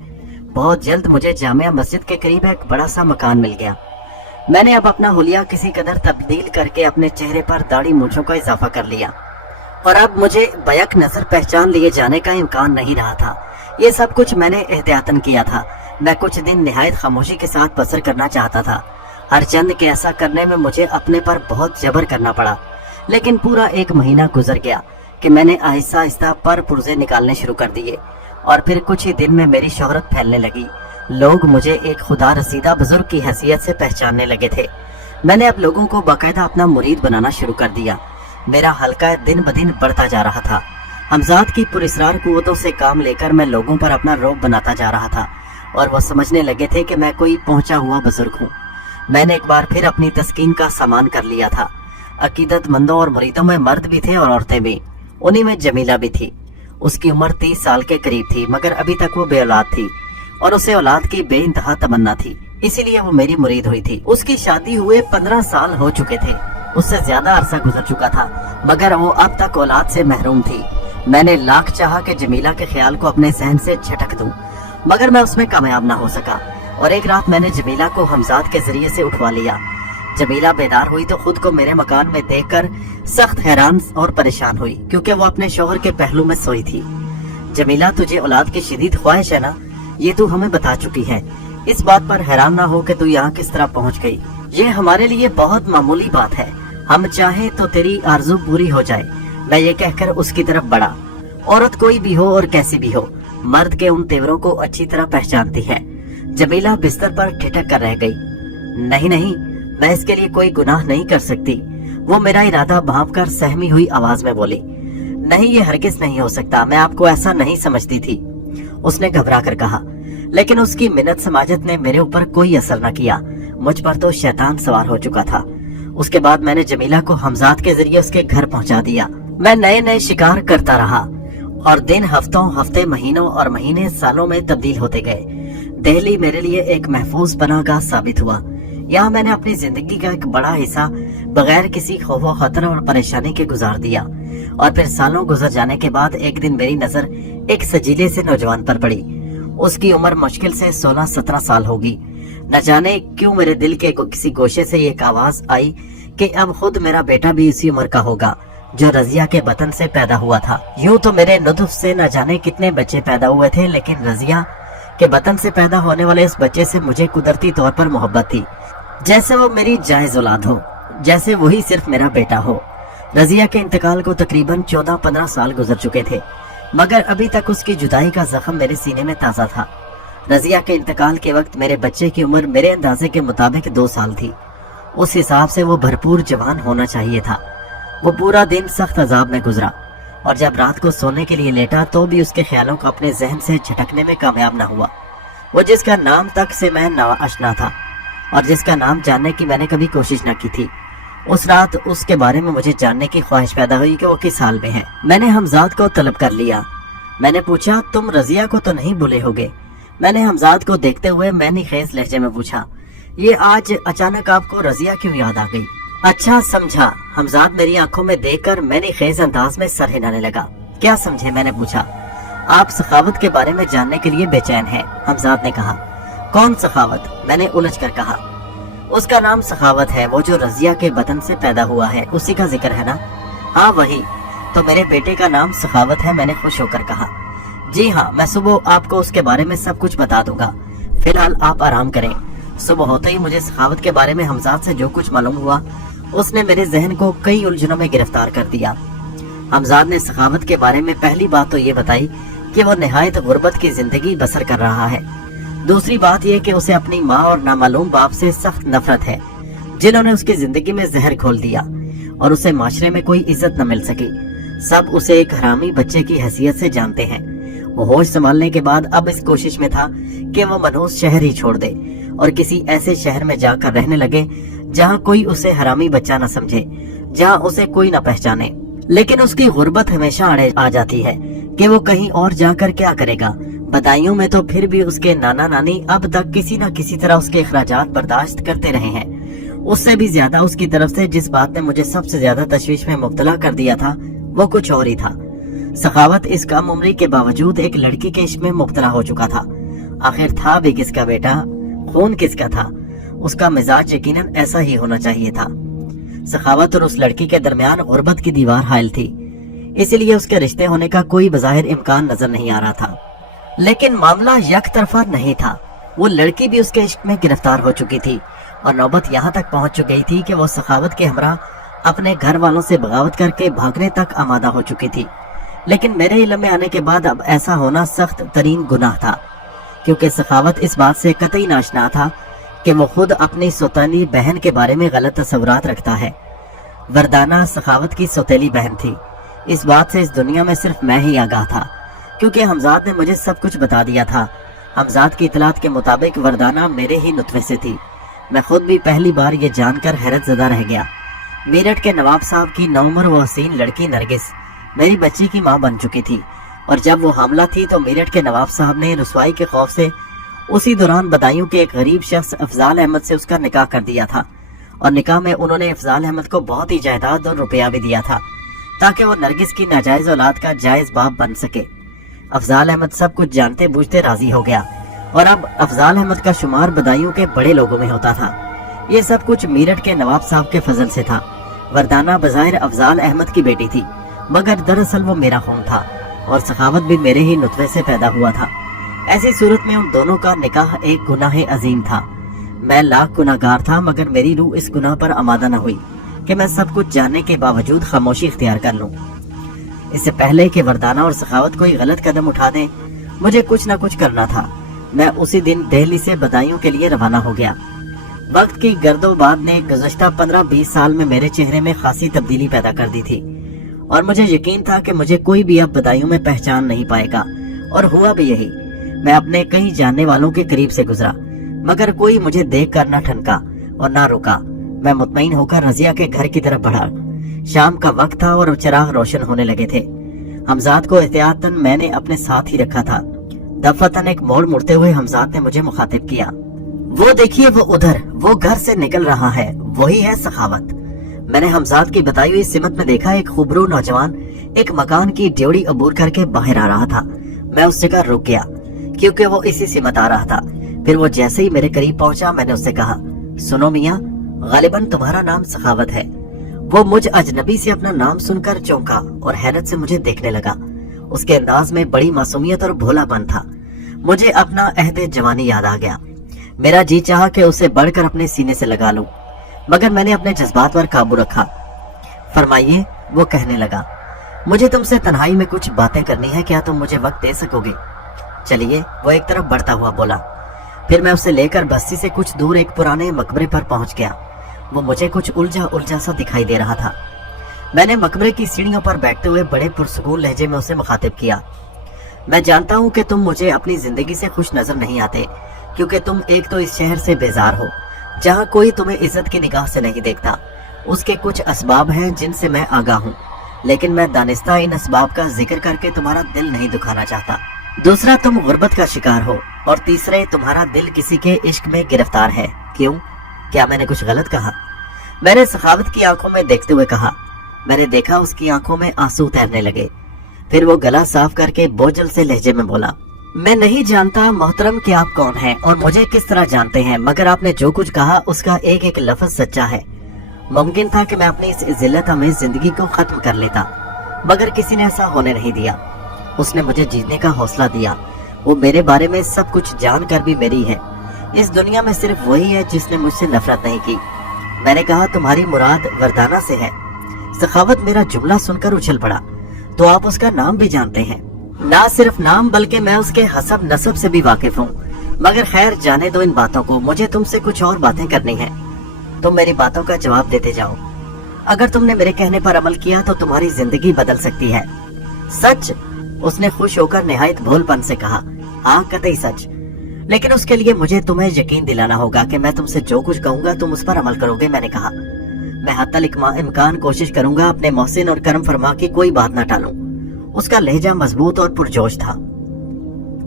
बहुत जल्द मुझे जामिया मस्जिद के करीब एक बड़ा सा मकान मिल गया। मैंने अब अपना हुलिया किसी कदर तब्दील करके अपने चेहरे पर दाढ़ी मूंछों का इजाफा कर लिया, और अब मुझे बैक नजर पहचान लिए जाने का इम्कान नहीं रहा था। ये सब कुछ मैंने एहतियातन किया था। मैं कुछ दिन निहायत खामोशी के साथ बसर करना चाहता था। हर चंद के ऐसा करने में मुझे अपने पर बहुत जबर करना पड़ा, लेकिन पूरा एक महीना गुजर गया कि मैंने आहिस्ता आहिस्ता पर पुर्जे निकालने शुरू कर दिए, और फिर कुछ ही दिन में मेरी शोहरत फैलने लगी। लोग मुझे एक खुदा रसीदा बुजुर्ग की हैसियत से पहचानने लगे थे। मैंने अब लोगों को बाकायदा अपना मुरीद बनाना शुरू कर दिया। मेरा हल्का दिन ब दिन बढ़ता जा रहा था। हमजाद की पुरस्रार कुव्वतों से काम लेकर मैं लोगों पर अपना रौब बनाता जा रहा था, और वो समझने लगे थे कि मैं कोई पहुंचा हुआ बुजुर्ग हूँ। मैंने एक बार फिर अपनी तस्कीन का सामान कर लिया था। अकीदतमंदों और मुरीदों में मर्द भी थे और औरतें भी। उन्हीं में जमीला भी थी। उसकी उम्र 30 साल के करीब थी, मगर अभी तक वो बे औलाद थी, और उसे औलाद की बेइंतहा तमन्ना थी, इसीलिए वो मेरी मुरीद हुई थी। उसकी शादी हुए 15 साल हो चुके थे। उससे ज्यादा अरसा गुजर चुका था, मगर वो अब तक औलाद से महरूम थी। मैंने लाख चाहा कि जमीला के ख्याल को अपने जहन से झटक दूं, मगर मैं उसमें कामयाब ना हो सका। और एक रात मैंने जमीला को हमजाद के जरिए से उठवा लिया। जमीला बेदार हुई तो खुद को मेरे मकान में देखकर सख्त हैरान और परेशान हुई, क्योंकि वो अपने शौहर के पहलू में सोई थी। जमीला, तुझे औलाद की शदीद ख्वाहिश है ना? ये तू हमें बता चुकी है। इस बात पर हैरान ना हो कि तू यहाँ किस तरह पहुँच गई। ये हमारे लिए बहुत मामूली बात है। हम चाहे तो तेरी आरज़ू पूरी हो जाए। मैं ये कहकर उसकी तरफ बढ़ा। औरत कोई भी हो और कैसी भी हो, मर्द के उन तेवरों को अच्छी तरह पहचानती है। जमीला बिस्तर पर ठिठक कर रह गई। नहीं नहीं, मैं इसके लिए कोई गुनाह नहीं कर सकती, वो मेरा इरादा भांप कर सहमी हुई आवाज में बोली। नहीं, ये हरगिज नहीं हो सकता, मैं आपको ऐसा नहीं समझती थी, उसने घबरा कर कहा। लेकिन उसकी मिन्नत समाजत ने मेरे ऊपर कोई असर न किया। मुझ पर तो शैतान सवार हो चुका था। उसके बाद मैंने जमीला को हमजाद के जरिए उसके घर पहुंचा दिया। मैं नए नए शिकार करता रहा और दिन हफ्तों, हफ्ते महीनों और महीने सालों में तब्दील होते गए। दिल्ली मेरे लिए एक महफूज पनाहगाह साबित हुआ। यहाँ मैंने अपनी जिंदगी का एक बड़ा हिस्सा बगैर किसी खौफ व खतर और परेशानी के गुजार दिया। और फिर सालों गुजर जाने के बाद एक दिन मेरी नजर एक सजीले से नौजवान पर पड़ी। उसकी उम्र मुश्किल से 16-17 साल होगी। न जाने क्यों मेरे दिल के किसी गोशे से एक आवाज आई कि अब खुद मेरा बेटा भी इसी उम्र का होगा जो रजिया के बतन से पैदा हुआ था। यूं तो मेरे नुतफ से न जाने कितने बच्चे पैदा हुए थे, लेकिन रजिया के बतन से पैदा होने वाले इस बच्चे से मुझे कुदरती तौर पर मोहब्बत थी, जैसे वो मेरी जायज औलाद हो, जैसे वही सिर्फ मेरा बेटा हो। रजिया के इंतकाल को तकरीबन 14-15 साल गुजर चुके थे, मगर अभी तक उसकी जुदाई का जख्म मेरे सीने में ताज़ा था। रजिया के इंतकाल के वक्त मेरे बच्चे की उम्र मेरे अंदाजे के मुताबिक 2 साल थी। उस हिसाब से वो भरपूर जवान होना चाहिए था। वो पूरा दिन सख्त अजाब में गुजरा और जब रात को सोने के लिए लेटा तो भी उसके ख्यालों को अपने जहन से झटकने में कामयाब न हुआ। वो जिसका नाम तक से मैं नाआशना था और जिसका नाम जानने की मैंने कभी कोशिश न की थी, उस रात उसके बारे में मुझे जानने की ख्वाहिश पैदा हुई कि वो किस हाल में है। मैंने हमजाद को तलब कर लिया। मैंने पूछा, तुम रजिया को तो नहीं भूले होगे? मैंने हमजाद को देखते हुए मैंने खेज लहजे में पूछा, ये आज अचानक आपको रजिया क्यों याद आ गई? अच्छा समझा, हमजाद मेरी आंखों में देखकर मैंने खेज अंदाज में सर हिलाने लगा। क्या समझे? मैंने पूछा। आप सखावत के बारे में जानने के लिए बेचैन हैं, हमजाद ने कहा। कौन सखावत? मैंने उलझ कर कहा। उसका नाम सखावत है, वो जो रजिया के बतन से पैदा हुआ है, उसी का जिक्र है ना? हाँ वही। तो मेरे बेटे का नाम सखावत है, मैंने खुश होकर कहा। जी हाँ, मैं सुबह आपको उसके बारे में सब कुछ बता दूंगा। फिलहाल आप आराम करें। सुबह होते ही मुझे सखावत के बारे में हमजाद से जो कुछ मालूम हुआ, उसने मेरे जहन को कई उलझनों में गिरफ्तार कर दिया। हमजाद ने सखावत के बारे में पहली बात तो ये बताई कि वो निहायत गुर्बत की जिंदगी बसर कर रहा है। दूसरी बात यह कि उसे अपनी माँ और नामालूम बाप से सख्त नफरत है, जिन्होंने उसकी जिंदगी में जहर घोल दिया और उसे माशरे में कोई इज्जत न मिल सकी। सब उसे एक हरामी बच्चे की हैसियत से जानते हैं। वो होश संभालने के बाद अब इस कोशिश में था कि वो मनहूस शहर ही छोड़ दे और किसी ऐसे शहर में जाकर रहने लगे जहाँ कोई उसे हरामी बच्चा न समझे, जहाँ उसे कोई न पहचाने। लेकिन उसकी गुर्बत हमेशा अड़े आ जाती है कि वो कहीं और जाकर क्या करेगा। बदायूं में तो फिर भी उसके नाना नानी अब तक किसी न किसी तरह उसके अखराजात बर्दाश्त करते रहे हैं। उससे भी ज्यादा उसकी तरफ से जिस बात ने मुझे सबसे ज्यादा तशवीश में मुब्तला कर दिया था, वो कुछ और ही था। सखावत इस कम उम्री के बावजूद एक लड़की के इश्क में मुब्तला हो चुका था। आखिर था भी किसका बेटा? खून किसका था? उसका मिजाज यकीनन ऐसा ही होना चाहिए था। सखावत और उस लड़की के दरमियान गुर्बत की दीवार हायल थी, इसलिए उसके रिश्ते होने का कोई बज़ाहिर इम्कान नजर नहीं आ रहा था। लेकिन मामला यक तरफा नहीं था। वो लड़की भी उसके इश्क में गिरफ्तार हो चुकी थी और नौबत यहाँ तक पहुँच चुकी थी कि वो सखावत के हमरा अपने घर वालों से बगावत करके भागने तक आमादा हो चुकी थी। लेकिन मेरे इल्म में आने के बाद अब ऐसा होना सख्त तरीन गुनाह था, क्योंकि सखावत इस बात से कतई नाशना था कि वो खुद अपनी सौतेली बहन के बारे में गलत तस्वुरात रखता है। वरदाना सखावत की सौतेली बहन थी। इस बात से इस दुनिया में सिर्फ मैं ही आगाह था, क्योंकि हमजाद ने मुझे सब कुछ बता दिया था। हमजाद की इतलात के मुताबिक वरदाना मेरे ही नुतवे से थी। मैं खुद भी पहली बार ये जानकर हैरत ज़दा रह गया। मेरठ के नवाब साहब की नौउम्र व हसीन लड़की नरगिस मेरी बच्ची की माँ बन चुकी थी, और जब वो हामला थी तो मेरठ के नवाब साहब ने रुसवाई के खौफ से उसी दौरान बदायूं के एक गरीब शख्स अफजाल अहमद से उसका निकाह कर दिया था। और निकाह में उन्होंने अफजाल अहमद को बहुत ही जायदाद और रुपया भी दिया था, ताकि वो नरगिस की नाजायज औलाद का जायज बाप बन सके। अफजाल अहमद सब कुछ जानते बूझते राजी हो गया, और अब अफजाल अहमद का शुमार बदायूं के बड़े लोगों में होता था। ये सब कुछ मेरठ के नवाब साहब के फजल से था। वरदाना बज़ाहिर अफजाल अहमद की बेटी थी, मगर दरअसल वो मेरा खून था और सखावत भी मेरे ही नुतवे से पैदा हुआ था। ऐसी सूरत में उन दोनों का निकाह एक गुनाह अजीम था। मैं लाख गुनाहगार था, मगर मेरी रूह इस गुनाह पर आमादा न हुई कि मैं सब कुछ जानने के बावजूद खामोशी इख्तियार कर लूं। इससे पहले कि वरदाना और सखावत कोई गलत कदम उठा दें, मुझे कुछ न कुछ करना था। मैं उसी दिन दिल्ली से बदायूं के लिए रवाना हो गया। वक्त की गर्दोबाद ने गुज़श्ता 15-20 साल में मेरे चेहरे में खासी तब्दीली पैदा कर दी थी, और मुझे यकीन था कि मुझे कोई भी अब बदायूं में पहचान नहीं पाएगा, और हुआ भी यही। मैं अपने कई जानने वालों के करीब से गुजरा, मगर कोई मुझे देख कर न ठनका और न रुका। मैं मुतमईन होकर रजिया के घर की तरफ बढ़ा। शाम का वक्त था और चिराग रोशन होने लगे थे। हमजाद को एहतियातन मैंने अपने साथ ही रखा था। दफतन एक मोड़ मुड़ते हुए हमजाद ने मुझे मुखातिब किया। वो देखिए, वो उधर, वो घर से निकल रहा है, वही है सखावत। मैंने हमजाद की बताई हुई सिमत में देखा एक खूबरू नौजवान एक मकान की ड्योड़ी अबूर करके बाहर आ रहा था। मैं उस जगह रुक गया क्योंकि वो इसी सिमत आ रहा था। फिर वो जैसे ही मेरे करीब पहुंचा, मैंने उससे कहा, सुनो मियाँ, गालिबन तुम्हारा नाम सखावत है। वो मुझ अजनबी से अपना नाम सुनकर चौंका और हैरत से मुझे देखने लगा। उसके अंदाज में बड़ी मासूमियत और भोलापन था। मुझे अपना अहद जवानी याद आ गया। मेरा जी चाहा कि उसे बढ़कर अपने सीने से लगा लूं, मगर मैंने अपने जज्बात पर काबू रखा। फरमाइए, वो कहने लगा, मुझे तुमसे तन्हाई में कुछ बातें करनी है, क्या तुम मुझे वक्त दे सकोगे? चलिए, वो एक तरफ बढ़ता हुआ बोला। फिर मैं उसे लेकर बस्ती से कुछ दूर एक पुराने मकबरे पर पहुंच गया। वो मुझे कुछ उलझा उलझा सा दिखाई दे रहा था। मैंने मकबरे की सीढ़ियों पर बैठते हुए बड़े पुरसुकून लहजे में उसे मुखातिब किया। मैं जानता हूँ कि तुम मुझे अपनी जिंदगी से खुश नजर नहीं आते, क्योंकि तुम एक तो इस शहर से बेजार हो, जहाँ कोई तुम्हें इज्जत की निगाह से नहीं देखता। उसके कुछ असबाब हैं जिनसे मैं आगाह हूँ, लेकिन मैं दानिस्ता इन असबाब का जिक्र करके तुम्हारा दिल नहीं दुखाना चाहता। दूसरा, तुम गुर्बत का शिकार हो, और तीसरे, तुम्हारा दिल किसी के इश्क में गिरफ्तार है। क्यों? क्या मैंने कुछ गलत कहा? मैंने सखावत की आंखों में देखते हुए कहा। मैंने देखा उसकी आंखों में आंसू तैरने लगे। फिर वो गला साफ करके बोझल से लहजे में बोला, मैं नहीं जानता मोहतरम कि आप कौन हैं और मुझे किस तरह जानते हैं, मगर आपने जो कुछ कहा उसका एक एक लफ्ज सच्चा है। मुमकिन था कि मैं अपनी इस जिल्लत में जिंदगी को खत्म कर लेता, मगर किसी ने ऐसा होने नहीं दिया। उसने मुझे जीतने का हौसला दिया। वो मेरे बारे में सब कुछ जानकर भी मेरी है। इस दुनिया में सिर्फ वही है जिसने मुझसे नफरत नहीं की। मैंने कहा, तुम्हारी मुराद वरदाना से है। सखावत मेरा जुमला सुनकर उछल पड़ा। तो आप उसका नाम भी जानते हैं? ना सिर्फ नाम, बल्कि मैं उसके हसब नसब से भी वाकिफ हूँ। मगर खैर, जाने दो इन बातों को, मुझे तुमसे कुछ और बातें करनी है। तुम मेरी बातों का जवाब देते जाओ। अगर तुमने मेरे कहने पर अमल किया तो तुम्हारी जिंदगी बदल सकती है। सच? उसने खुश होकर निहायत भोलपन से कहा, हाँ कतई सच। लेकिन उसके लिए मुझे तुम्हें यकीन दिलाना होगा कि मैं तुमसे जो कुछ कहूंगा तुम उस पर अमल करोगे। मैंने कहा, मैं हत्तल इम्कान कोशिश करूंगा अपने मोहसिन और करम फरमा की कोई बात न टालूं। उसका लहजा मजबूत और पुरजोश था।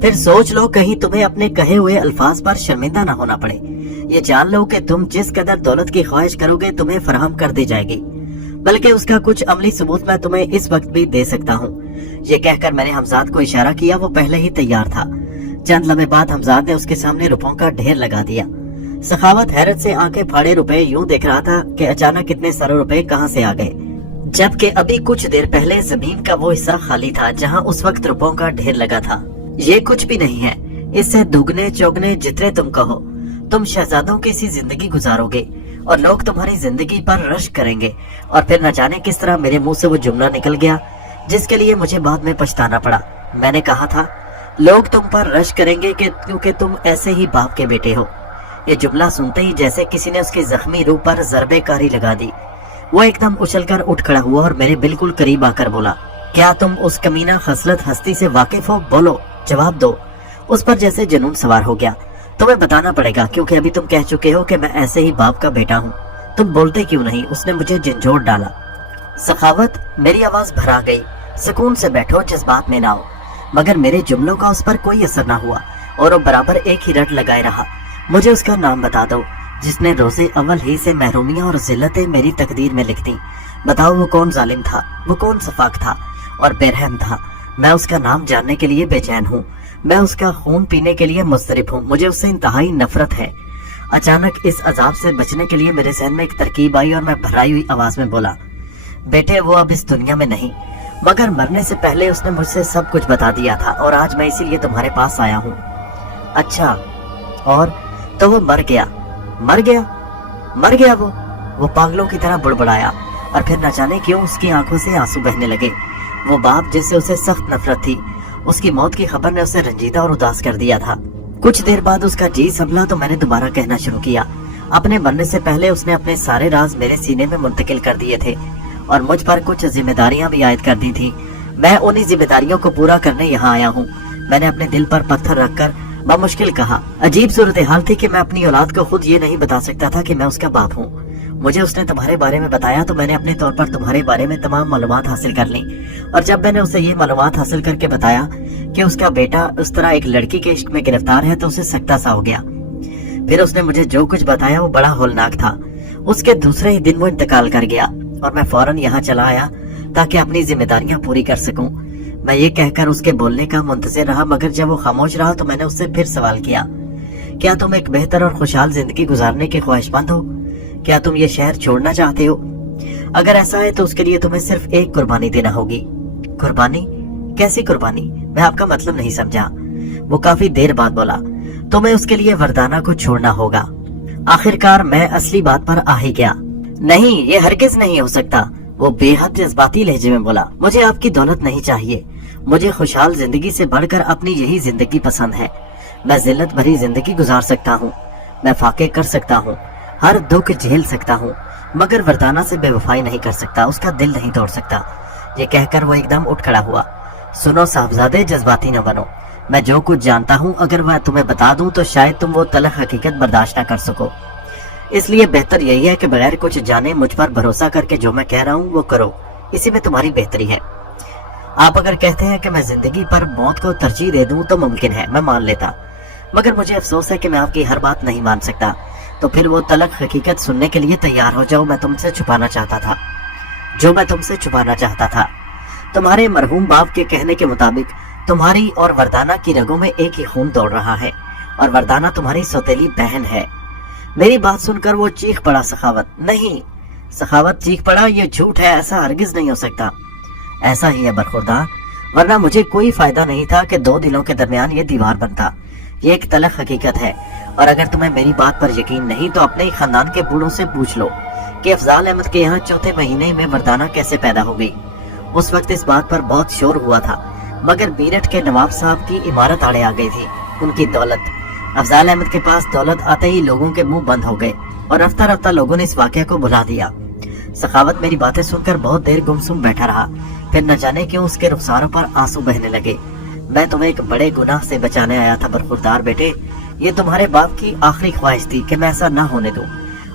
फिर सोच लो, कहीं तुम्हें अपने कहे हुए अल्फाज पर शर्मिंदा न होना पड़े। ये जान लो कि तुम जिस कदर दौलत की ख्वाहिश करोगे तुम्हें फराहम कर दी जाएगी, बल्कि उसका कुछ अमली सबूत मैं तुम्हें इस वक्त भी दे सकता हूँ। ये कहकर मैंने हमजाद को इशारा किया। वो पहले ही तैयार था। चंद लम्हे बाद हमजाद ने उसके सामने रुपयों का ढेर लगा दिया। सखावत हैरत से आंखें फाड़े रुपए यूं देख रहा था कि अचानक इतने सारे रुपए कहाँ से आ गए, जबकि अभी कुछ देर पहले जमीन का वो हिस्सा खाली था जहाँ उस वक्त रुपयों का ढेर लगा था। ये कुछ भी नहीं है, इससे दुगने चौगने जितने तुम कहो। तुम शहजादों की सी जिंदगी गुजारोगे और लोग तुम्हारी जिंदगी पर रश करेंगे। और फिर न जाने किस तरह मेरे मुंह से वो जुमला निकल गया जिसके लिए मुझे बाद में पछताना पड़ा। मैंने कहा था, लोग तुम पर रश करेंगे क्योंकि तुम ऐसे ही बाप के बेटे हो। ये जुमला सुनते ही जैसे किसी ने उसके जख्मी रूह पर ज़रबे कारी लगा दी। वो एकदम उछलकर उठ खड़ा हुआ और मेरे बिल्कुल करीब आकर बोला, क्या तुम उस कमीना खसलत हस्ती से वाकिफ हो? बोलो, जवाब दो। उस पर जैसे जुनून सवार हो गया। तुम्हें बताना पड़ेगा, क्योंकि अभी तुम कह चुके हो कि मैं ऐसे ही बाप का बेटा हूँ। तुम बोलते क्यों नहीं? उसने मुझे झंझोड़ डाला। सखावत, मेरी आवाज भरा गई। सुकून से बैठो, जज्बात में ना हो। मगर मेरे जुमलों का उस पर कोई असर ना हुआ और वो बराबर एक ही रट लगाए रहा। मुझे उसका नाम बता दो जिसने रोजे अव्वल ही से महरूमियां और जिल्लतें मेरी तकदीर में लिख दी। बताओ, वो कौन जालिम था, वो कौन सफाक था और बेरहम था? मैं उसका नाम जानने के लिए बेचैन हूँ। मैं उसका खून पीने के लिए मुस्तरिफ हूँ। मुझे उससे इंतहाई नफरत है। अचानक इस अजाब से बचने के लिए मेरे जहन में एक तरकीब आई और मैं भराई हुई आवाज में बोला, बेटे, वो अब इस दुनिया में नहीं, मगर मरने से पहले उसने मुझसे सब कुछ बता दिया था और आज मैं इसीलिए तुम्हारे पास आया हूँ। अच्छा, और? तो वो मर गया। मर गया? मर गया वो पागलों की तरह बुड़बुड़ाया और फिर न जाने क्यों उसकी आंखों से आंसू बहने लगे। वो बाप जिससे उसे सख्त नफरत थी, उसकी मौत की खबर ने उसे रंजीदा और उदास कर दिया था। कुछ देर बाद उसका जी संभला तो मैंने दोबारा कहना शुरू किया। अपने मरने से पहले उसने अपने सारे राज मेरे सीने में मुंतकिल कर दिए थे और मुझ पर कुछ जिम्मेदारियां भी आयद कर दी थी। मैं उन्हीं जिम्मेदारियों को पूरा करने यहाँ आया हूँ। मैंने अपने दिल पर पत्थर रखकर बमुश्किल कहा। अजीब सूरत हाल थी कि मैं अपनी औलाद को खुद ये नहीं बता सकता था कि मैं उसका बाप हूँ। मुझे उसने तुम्हारे बारे में बताया तो मैंने अपने तौर पर तुम्हारे बारे में तमाम मालूमात हासिल कर ली, और जब मैंने उसे ये मालूमात हासिल करके बताया कि उसका बेटा उस तरह एक लड़की के इश्क में गिरफ्तार है तो उसे सख्ता सा हो गया। फिर उसने मुझे जो कुछ बताया वो बड़ा होलनाक था। उसके दूसरे ही दिन वो इंतकाल कर गया और मैं फौरन यहाँ चला आया ताकि अपनी जिम्मेदारियां पूरी कर सकूं। मैं ये कहकर उसके बोलने का मुंतज़िर रहा, मगर जब वो खामोश रहा तो मैंने उससे फिर सवाल किया, क्या तुम एक बेहतर और खुशहाल जिंदगी गुजारने के ख्वाहिशमंद हो? क्या तुम ये शहर छोड़ना चाहते हो? अगर ऐसा है तो उसके लिए तुम्हें सिर्फ एक कुर्बानी देना होगी। कुर्बानी? कैसी कुर्बानी? मैं आपका मतलब नहीं समझा। वो काफी देर बाद बोला, तुम्हें उसके लिए वरदाना को छोड़ना होगा। आखिरकार मैं असली बात पर आ ही गया। नहीं, ये हरगिज नहीं हो सकता। वो बेहद जज्बाती लहजे में बोला, मुझे आपकी दौलत नहीं चाहिए। मुझे खुशहाल जिंदगी से बढ़कर अपनी यही जिंदगी पसंद है। मैं जिल्लत भरी जिंदगी गुजार सकता हूँ, मैं फाके कर सकता हूँ, हर दुख झेल सकता हूँ, मगर वरदाना से बेवफाई नहीं कर सकता, उसका दिल नहीं तोड़ सकता। ये कहकर वो एकदम उठ खड़ा हुआ। सुनो साहबजादे, जज्बाती न बनो। मैं जो कुछ जानता हूँ अगर मैं तुम्हें बता दूं तो शायद तुम वो तलख हकीकत बर्दाश्त न कर सको। इसलिए बेहतर यही है कि बगैर कुछ जाने मुझ पर भरोसा करके जो मैं कह रहा हूँ वो करो। इसी में तुम्हारी बेहतरी है। आप अगर कहते हैं कि मैं जिंदगी पर मौत को तरजीह दे दूं तो मुमकिन है, मैं मान लेता, मगर मुझे अफसोस है कि मैं आपकी हर बात नहीं मान सकता। तो फिर वो तलख हकीकत सुनने के लिए तैयार हो जाओ। मैं तुमसे छुपाना चाहता था जो मैं तुमसे छुपाना चाहता था। तुम्हारे मरहूम बाप के कहने के मुताबिक तुम्हारी और वरदाना की रगों में एक ही खून दौड़ रहा है, और वरदाना तुम्हारी सौतेली बहन है। मेरी बात सुनकर वो चीख पड़ा। सखावत? नहीं, सखावत चीख पड़ा, ये झूठ है, ऐसा हरगिज नहीं हो सकता। ऐसा ही है बरखुरदार, वरना मुझे कोई फायदा नहीं था कि दो दिलों के दरमियान ये दीवार बनता। ये एक तलख हकीकत है, और अगर तुम्हें मेरी बात पर यकीन नहीं तो अपने ही खानदान के बूढ़ों से पूछ लो कि अफजाल अहमद के यहाँ चौथे महीने में वरदाना कैसे पैदा हो गई। उस वक्त इस बात पर बहुत शोर हुआ था, मगर मेरठ के नवाब साहब की इमारत आड़े आ गई थी। उनकी दौलत, अफजाल अहमद के पास दौलत आते ही लोगों के मुंह बंद हो गए और रफ्ता रफ्ता लोगों ने इस वाकये को भुला दिया। सखावत मेरी बातें सुनकर बहुत देर गुमसुम बैठा रहा, फिर न जाने क्यों उसके रुखसारों पर आंसू बहने लगे। मैं तुम्हें एक बड़े गुनाह से बचाने आया था बरखुरदार बेटे। ये तुम्हारे बाप की आखिरी ख्वाहिश थी कि मैं ऐसा ना होने दूं,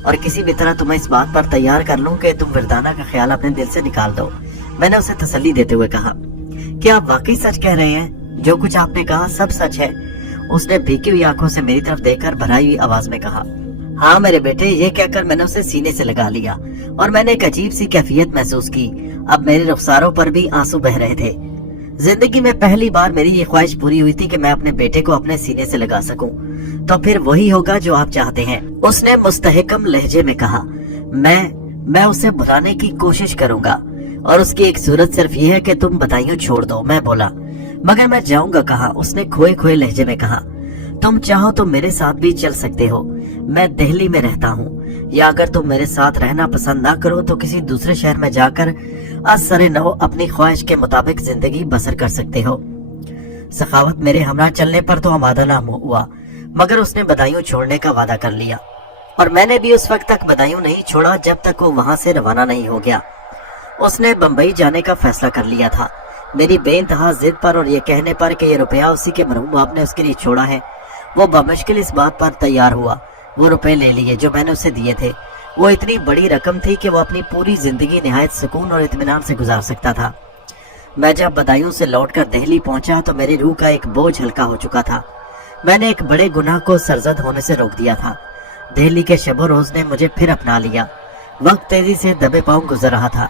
और किसी भी तरह तुम्हें इस बात पर तैयार कर लूं कि तुम वरदाना का ख्याल अपने दिल से निकाल दो। मैंने उसे तसल्ली देते हुए कहा, क्या आप वाकई सच कह रहे हैं? जो कुछ आपने कहा सब सच है? उसने भीगी हुई आंखों से मेरी तरफ देखकर भराई हुई आवाज में कहा, हाँ मेरे बेटे। ये कहकर मैंने उसे सीने से लगा लिया और मैंने एक अजीब सी कैफियत महसूस की। अब मेरे रुखसारों पर भी आंसू बह रहे थे। जिंदगी में पहली बार मेरी ये ख्वाहिश पूरी हुई थी कि मैं अपने बेटे को अपने सीने से लगा सकूं। तो फिर वही होगा जो आप चाहते हैं, उसने मुस्तहकम लहजे में कहा। मैं उसे भुलाने की कोशिश करूंगा, और उसकी एक सूरत सिर्फ ये है कि तुम बताइयो छोड़ दो। मैं बोला, मगर मैं जाऊंगा कहाँ? उसने खोए खोए लहजे में कहा, तुम चाहो तो मेरे साथ भी चल सकते हो। मैं दिल्ली में रहता हूँ, या अगर तुम मेरे साथ रहना पसंद ना करो तो किसी दूसरे शहर में जाकर असरे नौ अपनी ख्वाहिश के मुताबिक जिंदगी बसर कर सकते हो। सखावत मेरे हमरा चलने पर तो आमादा ना हुआ, मगर उसने बदायूं छोड़ने का वादा कर लिया, और मैंने भी उस वक्त तक बदायूं नहीं छोड़ा जब तक वो वहां से रवाना नहीं हो गया। उसने बम्बई जाने का फैसला कर लिया था। मेरी बेइंतहा जिद पर और ये कहने पर कि ये रुपया उसी के मरहूम बाप ने उसके लिए छोड़ा है, वो बमुश्किल इस बात पर तैयार हुआ। वो रुपए ले लिए जो मैंने उसे दिए थे। वो इतनी बड़ी रकम थी कि वो अपनी पूरी जिंदगी निहायत सुकून और इत्मीनान से गुजार सकता था। मैं जब बदायूं से लौटकर दिल्ली पहुंचा तो मेरी रूह का एक बोझ हल्का हो चुका था। मैंने एक बड़े गुनाह को सरजद होने से रोक दिया था। दिल्ली के शबो रोज ने मुझे फिर अपना लिया। वक्त तेजी से दबे पांव गुजर रहा था।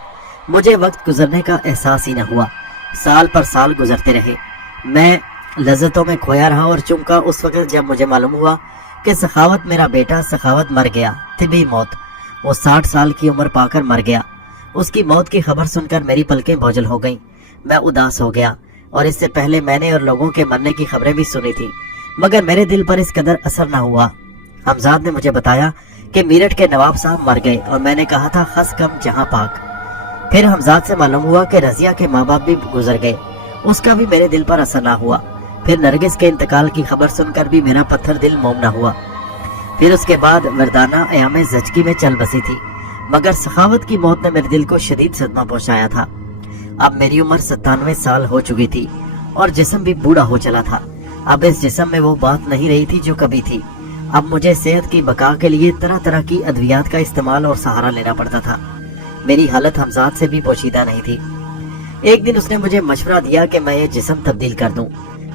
मुझे वक्त गुजरने का एहसास ही न हुआ। साल पर साल गुजरते रहे। मैं लज्जतों में खोया रहा और चूंका उस वक्त जब मुझे मालूम हुआ कि सखावत मेरा बेटा सखावत मर गया, तिबी मौत, वो 60 साल की उम्र पाकर मर गया। उसकी मौत की खबर सुनकर मेरी पलकें बोझल हो गईं। मैं उदास हो गया, और इससे पहले मैंने और लोगों के मरने की खबरें भी सुनी थी, मगर मेरे दिल पर इस कदर असर न हुआ। हमजाद ने मुझे बताया कि मेरठ के नवाब साहब मर गए, और मैंने कहा था खस कम जहां पाक। फिर हमजाद से मालूम हुआ कि रजिया के माँ बाप भी गुजर गए, उसका भी मेरे दिल पर असर न हुआ। फिर नरगिस के इंतकाल की खबर सुनकर भी मेरा पत्थर दिल मोम न हुआ। फिर उसके बाद वरदाना अयाम जचकी में चल बसी थी। मगर सखावत की मौत ने मेरे दिल को शदीद सदमा पहुंचाया था। अब मेरी उम्र 97 साल हो चुकी थी और जिस्म भी बूढ़ा हो चला था। अब इस जिस्म में वो बात नहीं रही थी जो कभी थी। अब मुझे सेहत की बका के लिए तरह तरह की अद्वियात का इस्तेमाल और सहारा लेना पड़ता था। मेरी हालत हमजाद से भी पोशीदा नहीं थी। एक दिन उसने मुझे मशवरा दिया कि मैं ये जिस्म तब्दील कर दूं,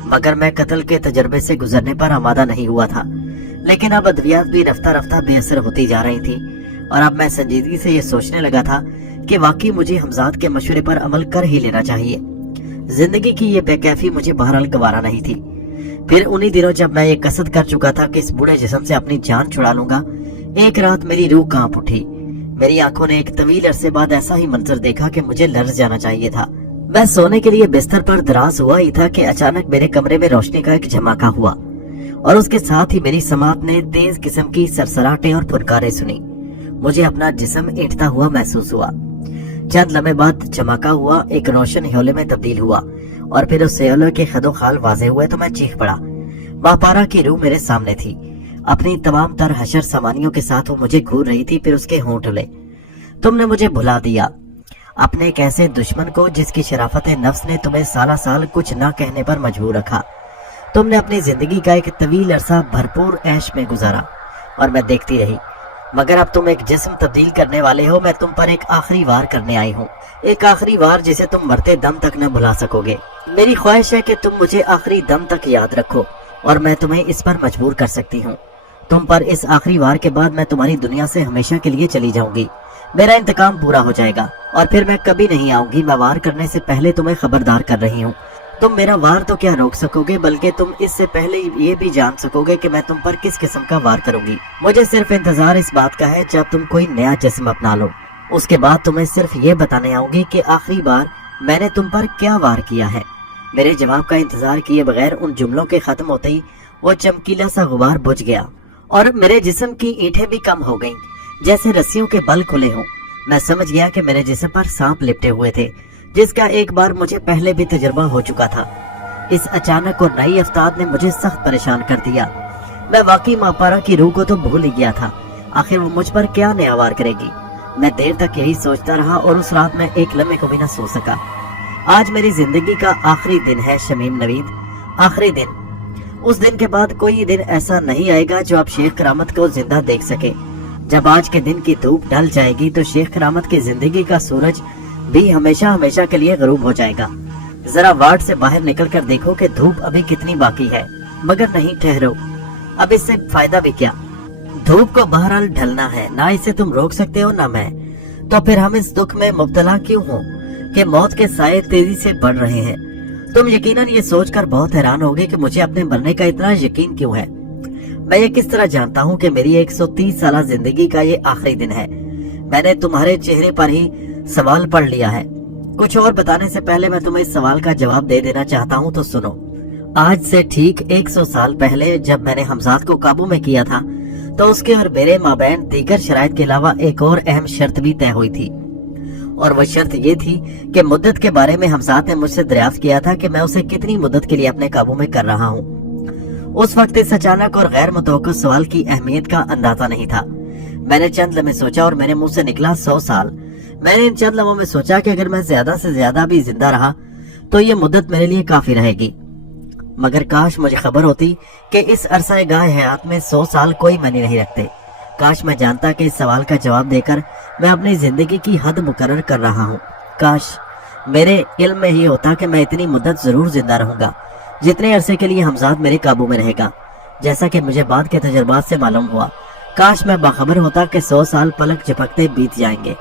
मगर मैं कत्ल के तजर्बे से गुजरने पर आमादा नहीं हुआ था। लेकिन अब अद्वियात भी रफ्ता रफ्ता बेअसर होती जा रही थी और अब मैं संजीदगी से ये सोचने लगा था कि वाकई मुझे हमजाद के मशवरे पर अमल कर ही लेना चाहिए। जिंदगी की ये बेकैफी मुझे बहरहाल गवारा नहीं थी। फिर उन्हीं दिनों जब मैं ये कसद कर चुका था कि इस बूढ़े जिस्म से अपनी जान छुड़ा लूंगा, एक रात मेरी रूह कांप उठी। मेरी आंखों ने एक तवील अरसे बाद ऐसा ही मंजर देखा कि मुझे लर्ज जाना चाहिए था। मैं सोने के लिए बिस्तर पर दराज हुआ ही था कि अचानक मेरे कमरे में रोशनी का एक झमाका हुआ और उसके साथ ही मेरी समात ने तेज किस्म की सरसराहटें और फुनकारें सुनी। मुझे अपना जिस्म ऐंठता हुआ महसूस हुआ। चंद लम्हे बाद झमाका हुआ एक रोशन ह्योले में तब्दील हुआ और फिर उस ह्योले के खदो खाल वाजे हुए तो मैं चीख पड़ा। मापारा की रूह मेरे सामने थी। अपनी तमाम तर हशर सामानियों के साथ वो मुझे घूर रही थी। फिर उसके होंठ उले। तुमने मुझे भुला दिया, अपने एक ऐसे दुश्मन को जिसकी शराफत नफ्स ने तुम्हें साला साल कुछ ना कहने पर मजबूर रखा। तुमने अपनी जिंदगी का एक तवील अरसा भरपूर ऐश में गुजारा और मैं देखती रही, मगर अब तुम एक जिस्म तब्दील करने वाले हो। मैं तुम पर एक आखिरी वार करने आई हूँ, एक आखिरी वार जिसे तुम मरते दम तक न भुला सकोगे। मेरी ख्वाहिश है कि तुम मुझे आखिरी दम तक याद रखो और मैं तुम्हें इस पर मजबूर कर सकती हूँ। तुम पर इस आखिरी वार के बाद मैं तुम्हारी दुनिया से हमेशा के लिए चली जाऊंगी। मेरा इंतकाम पूरा हो जाएगा और फिर मैं कभी नहीं आऊंगी। मैं वार करने से पहले तुम्हें खबरदार कर रही हूँ। तुम मेरा वार तो क्या रोक सकोगे, बल्कि तुम इससे पहले ये भी जान सकोगे कि मैं तुम पर किस किस्म का वार करूंगी। मुझे सिर्फ इंतजार इस बात का है जब तुम कोई नया जिस्म अपना लो। उसके बाद तुम्हें सिर्फ ये बताने आऊंगी कि आखिरी बार मैंने तुम पर क्या वार किया है। मेरे जवाब का इंतजार किए बगैर उन जुमलों के खत्म होते ही वो चमकीला सा गुबार बुझ गया और मेरे जिस्म की ईंटें भी कम हो गईं, जैसे रस्सियों के बल खुले हों। मैं समझ गया कि मेरे जिस्म पर सांप लिपटे हुए थे, जिसका एक बार मुझे पहले भी तजुर्बा हो चुका था। इस अचानक और नई अफ्तार ने मुझे सख्त परेशान कर दिया। मैं वाकई मापारा की रूह को तो भूल ही गया था। आखिर वो मुझ पर क्या नया वार करेगी। मैं देर तक यही सोचता रहा और उस रात में एक लम्हे को भी न सो सका। आज मेरी जिंदगी का आखिरी दिन है शमीम नवीद, आखिरी दिन। उस दिन के बाद कोई दिन ऐसा नहीं आएगा जो आप शेख करामत को जिंदा देख सके। जब आज के दिन की धूप ढल जाएगी तो शेख करामत की जिंदगी का सूरज भी हमेशा हमेशा के लिए गरूब हो जाएगा। जरा वार्ड से बाहर निकल कर देखो कि धूप अभी कितनी बाकी है। मगर नहीं, ठहरो, अब इससे फायदा भी क्या। धूप को बहरहाल ढलना है, ना इसे तुम रोक सकते हो ना मैं। तो फिर हम इस दुख में मुब्तला क्यों हो कि मौत के साए तेजी से बढ़ रहे हैं। तुम यकीनन ये सोचकर बहुत हैरान होगे कि मुझे अपने मरने का इतना यकीन क्यों है। मैं ये किस तरह जानता हूँ कि मेरी 130 साल जिंदगी का ये आखिरी दिन है। मैंने तुम्हारे चेहरे पर ही सवाल पढ़ लिया है। कुछ और बताने से पहले मैं तुम्हें इस सवाल का जवाब दे देना चाहता हूँ, तो सुनो। आज से ठीक 100 साल पहले जब मैंने हमजाद को काबू में किया था तो उसके और मेरे माबैन दीगर शराइत के अलावा एक और अहम शर्त भी तय हुई थी, और वो शर्त ये थी कि मुद्दत के बारे में हमजाद ने मुझसे दरियाफ्त किया था कि मैं उसे कितनी मुद्दत के लिए अपने काबू में कर रहा हूँ। उस वक्त इस अचानक और गैर मुतवक्किल सवाल की अहमियत का अंदाजा नहीं था। मैंने चंद लम्हे सोचा और मेरे मुंह से निकला 100 साल। मैंने इन चंद लम्हों में सोचा कि अगर मैं ज्यादा से ज्यादा भी जिंदा रहा तो ये मुद्दत मेरे लिए काफी रहेगी। मगर काश मुझे खबर होती कि इस अरसा गाह हयात में 100 साल कोई मायने नहीं रखते। काश मैं जानता कि इस सवाल का जवाब देकर मैं अपनी जिंदगी की हद मुकर्रर कर रहा हूँ। काश मेरे इल्म में ही होता कि मैं इतनी मुद्दत जरूर जिंदा रहूंगा जितने अरसे के लिए हमजाद मेरे काबू में रहेगा, जैसा कि मुझे बाद के तजुर्बात से मालूम हुआ। काश मैं बाखबर होता कि 100 साल पलक झपकते बीत जाएंगे।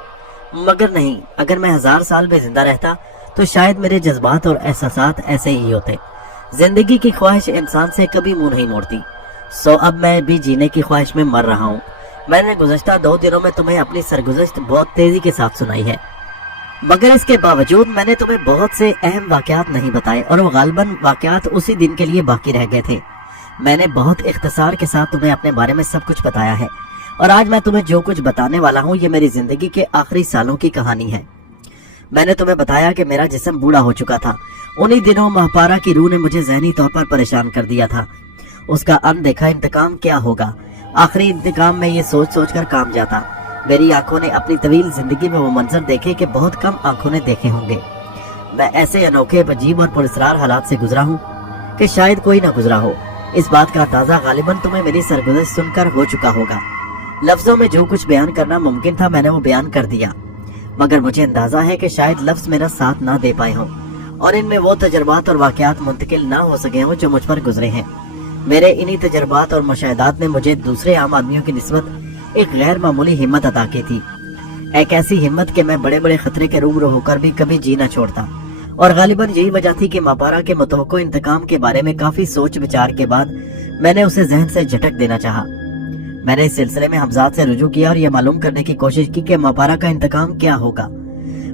मगर नहीं, अगर मैं 1000 साल में जिंदा रहता तो शायद मेरे जज्बात और एहसासात ऐसे ही होते। जिंदगी की ख्वाहिश इंसान से कभी मुंह नहीं मोड़ती। सो अब मैं भी जीने की ख्वाहिश में मर रहा हूँ। मैंने गुज़श्ता 2 दिनों में तुम्हें अपनी सरगुज़श्त बहुत तेजी के साथ सुनाई है, मगर इसके बावजूद मैंने तुम्हें बहुत से अहम वाकयात नहीं बताए और वो गालिबन वाकयात उसी दिन के लिए बाकी रह गए थे। मैंने बहुत इख्तिसार के साथ तुम्हें अपने बारे में सब कुछ बताया है और आज मैं तुम्हें जो कुछ बताने वाला हूँ ये मेरी जिंदगी के आखिरी सालों की कहानी है। मैंने तुम्हें बताया कि मेरा जिस्म बूढ़ा हो चुका था। उन्हीं दिनों महापारा की रूह ने मुझे ज़हनी तौर पर परेशान कर दिया था। उसका अनदेखा इंतकाम क्या होगा। आखिरी इंतकाम में ये सोच सोच कर काम जाता। मेरी आंखों ने अपनी तवील जिंदगी में वो मंजर देखे कि बहुत कम आंखों ने देखे होंगे। मैं ऐसे अनोखे, अजीब और पुरस्कार हालात से गुजरा हूँ कि शायद कोई ना गुजरा हो। इस बात का अंदाजा गालिबन तुम्हें मेरी सरगुज़श्त सुनकर हो चुका होगा। लफ्जों में जो कुछ बयान करना मुमकिन था मैंने वो बयान कर दिया, मगर मुझे अंदाजा है कि शायद लफ्ज मेरा साथ ना दे पाए हों और इनमें वो तजर्बात और वाकयात मुंतकिल ना हो सके हों जो मुझ पर गुजरे हैं। मेरे इन्हीं तजर्बात और मुशाहिदात ने मुझे दूसरे आम आदमियों की निस्बत एक गैर मामूली हिम्मत अता की थी। एक ऐसी हिम्मत कि मैं बड़े बड़े खतरे के रूबरू होकर भी कभी जी न छोड़ता। और गालिबन यही वजह थी कि मापारा के मुतवक्को इंतकाम के बारे में काफी सोच विचार के बाद मैंने उसे जहन से झटक देना चाहा। मैंने इस सिलसिले में हमजाद से रुजू किया और यह मालूम करने की कोशिश की कि मापारा का इंतकाम क्या होगा,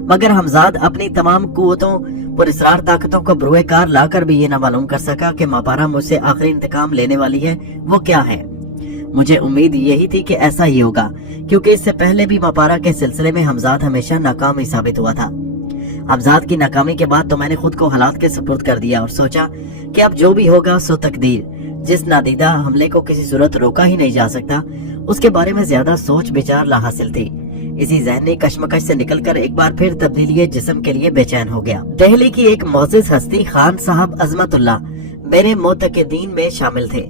मगर हमजाद अपनी तमाम कुव्वतों पुरस्कार ताकतों को बरूए कार लाकर भी ये न मालूम कर सका कि मापारा मुझसे आखिरी इंतकाम लेने वाली है वो क्या है। मुझे उम्मीद यही थी कि ऐसा ही होगा, क्योंकि इससे पहले भी मापारा के सिलसिले में हमजाद हमेशा नाकाम ही साबित हुआ था। हमजाद की नाकामी के बाद तो मैंने खुद को हालात के सुपुर्द कर दिया और सोचा कि अब जो भी होगा सो तकदीर। जिस नादीदा हमले को किसी सूरत रोका ही नहीं जा सकता, उसके बारे में ज्यादा सोच विचार ला हासिल थी। इसी ज़हनी कश्मकश से निकलकर एक बार फिर तब्दीली जिस्म के लिए बेचैन हो गया। दिल्ली की एक मोअज़्ज़िज़ हस्ती खान साहब अज़मतुल्लाह मेरे मोतक़िदीन में शामिल थे।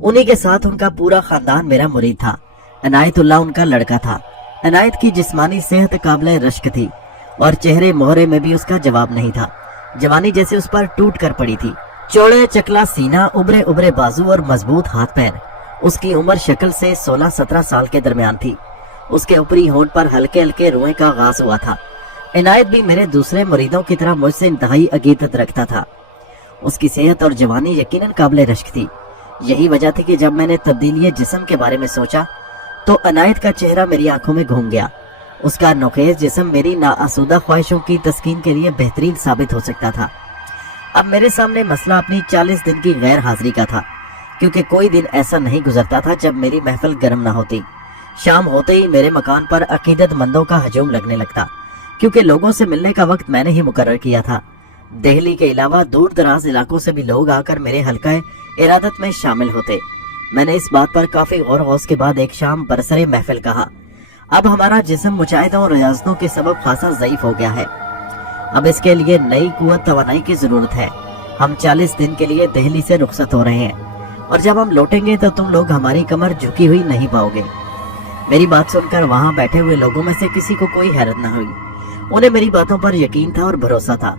उन्हीं के साथ उनका पूरा खानदान मेरा मुरीद था। इनायतुल्लाह उनका लड़का था। इनायत की जिस्मानी सेहत काबिल रश्क थी और चेहरे मोहरे में भी उसका जवाब नहीं था। जवानी जैसे उस पर टूट कर पड़ी थी। चौड़े चकला सीना, उबरे उबरे बाजू और मजबूत हाथ पैर। उसकी उम्र शक्ल से 16-17 साल के दरमियान थी। उसके ऊपरी होंठ पर हल्के हल्के रोए का आगाज हुआ था। इनायत भी मेरे दूसरे मुरीदों की तरह मुझसे इंतहाई अकीदत रखता था। उसकी सेहत और जवानी यकीनन काबिल रश्क थी। यही वजह थी कि जब मैंने तब्दीली जिस्म के बारे में सोचा तो इनायत का चेहरा मेरी आंखों में घूम गया। उसका नोखेज जिस्म मेरी नाआसूदा ख्वाहिशों की तस्कीन के लिए बेहतरीन साबित हो सकता था। अब मेरे सामने मसला अपनी 40 दिन की गैर हाजिरी का था, क्योंकि कोई दिन ऐसा नहीं गुजरता था जब मेरी महफिल गर्म न होती। शाम होते ही मेरे मकान पर अकीदतमंदों का हजूम लगने लगता, क्योंकि लोगों से मिलने का वक्त मैंने ही मुकर्रर किया था। दिल्ली के अलावा दूर दराज इलाकों से भी लोग आकर मेरे हल्का इरादत में शामिल होते। मैंने इस बात पर काफी गौर गौस के बाद एक शाम बरसरे महफिल कहा, अब हमारा जिस्म मुजाहिदों और रियाजतों के सबब खासा ज़ईफ हो गया है। अब इसके लिए नई कुव्वत तवानाई की जरूरत है। हम 40 दिन के लिए दिल्ली से रुखसत हो रहे हैं और जब हम लौटेंगे तो तुम लोग हमारी कमर झुकी हुई नहीं पाओगे। मेरी बात सुनकर वहां बैठे हुए लोगों में से किसी को कोई हैरत न हुई। उन्हें मेरी बातों पर यकीन था और भरोसा था।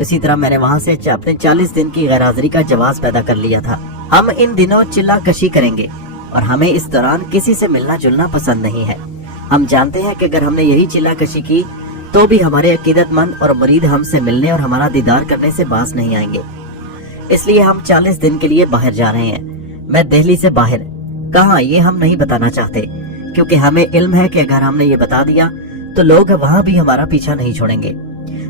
इसी तरह मैंने वहां से अपने 40 दिन की गैर हाजिरी का जवाब पैदा कर लिया था। हम इन दिनों चिल्ला कशी करेंगे और हमें इस दौरान किसी से मिलना जुलना पसंद नहीं है। हम जानते हैं कि अगर हमने यही चिल्ला कशी की तो भी हमारे अकीदतमंद और मुरीद हमसे मिलने और हमारा दीदार करने से बाज नहीं आएंगे। इसलिए हम 40 दिन के लिए बाहर जा रहे हैं। मैं दिल्ली से बाहर कहाँ ये हम नहीं बताना चाहते, क्योंकि हमें इल्म है कि अगर हमने ये बता दिया तो लोग वहां भी हमारा पीछा नहीं छोड़ेंगे।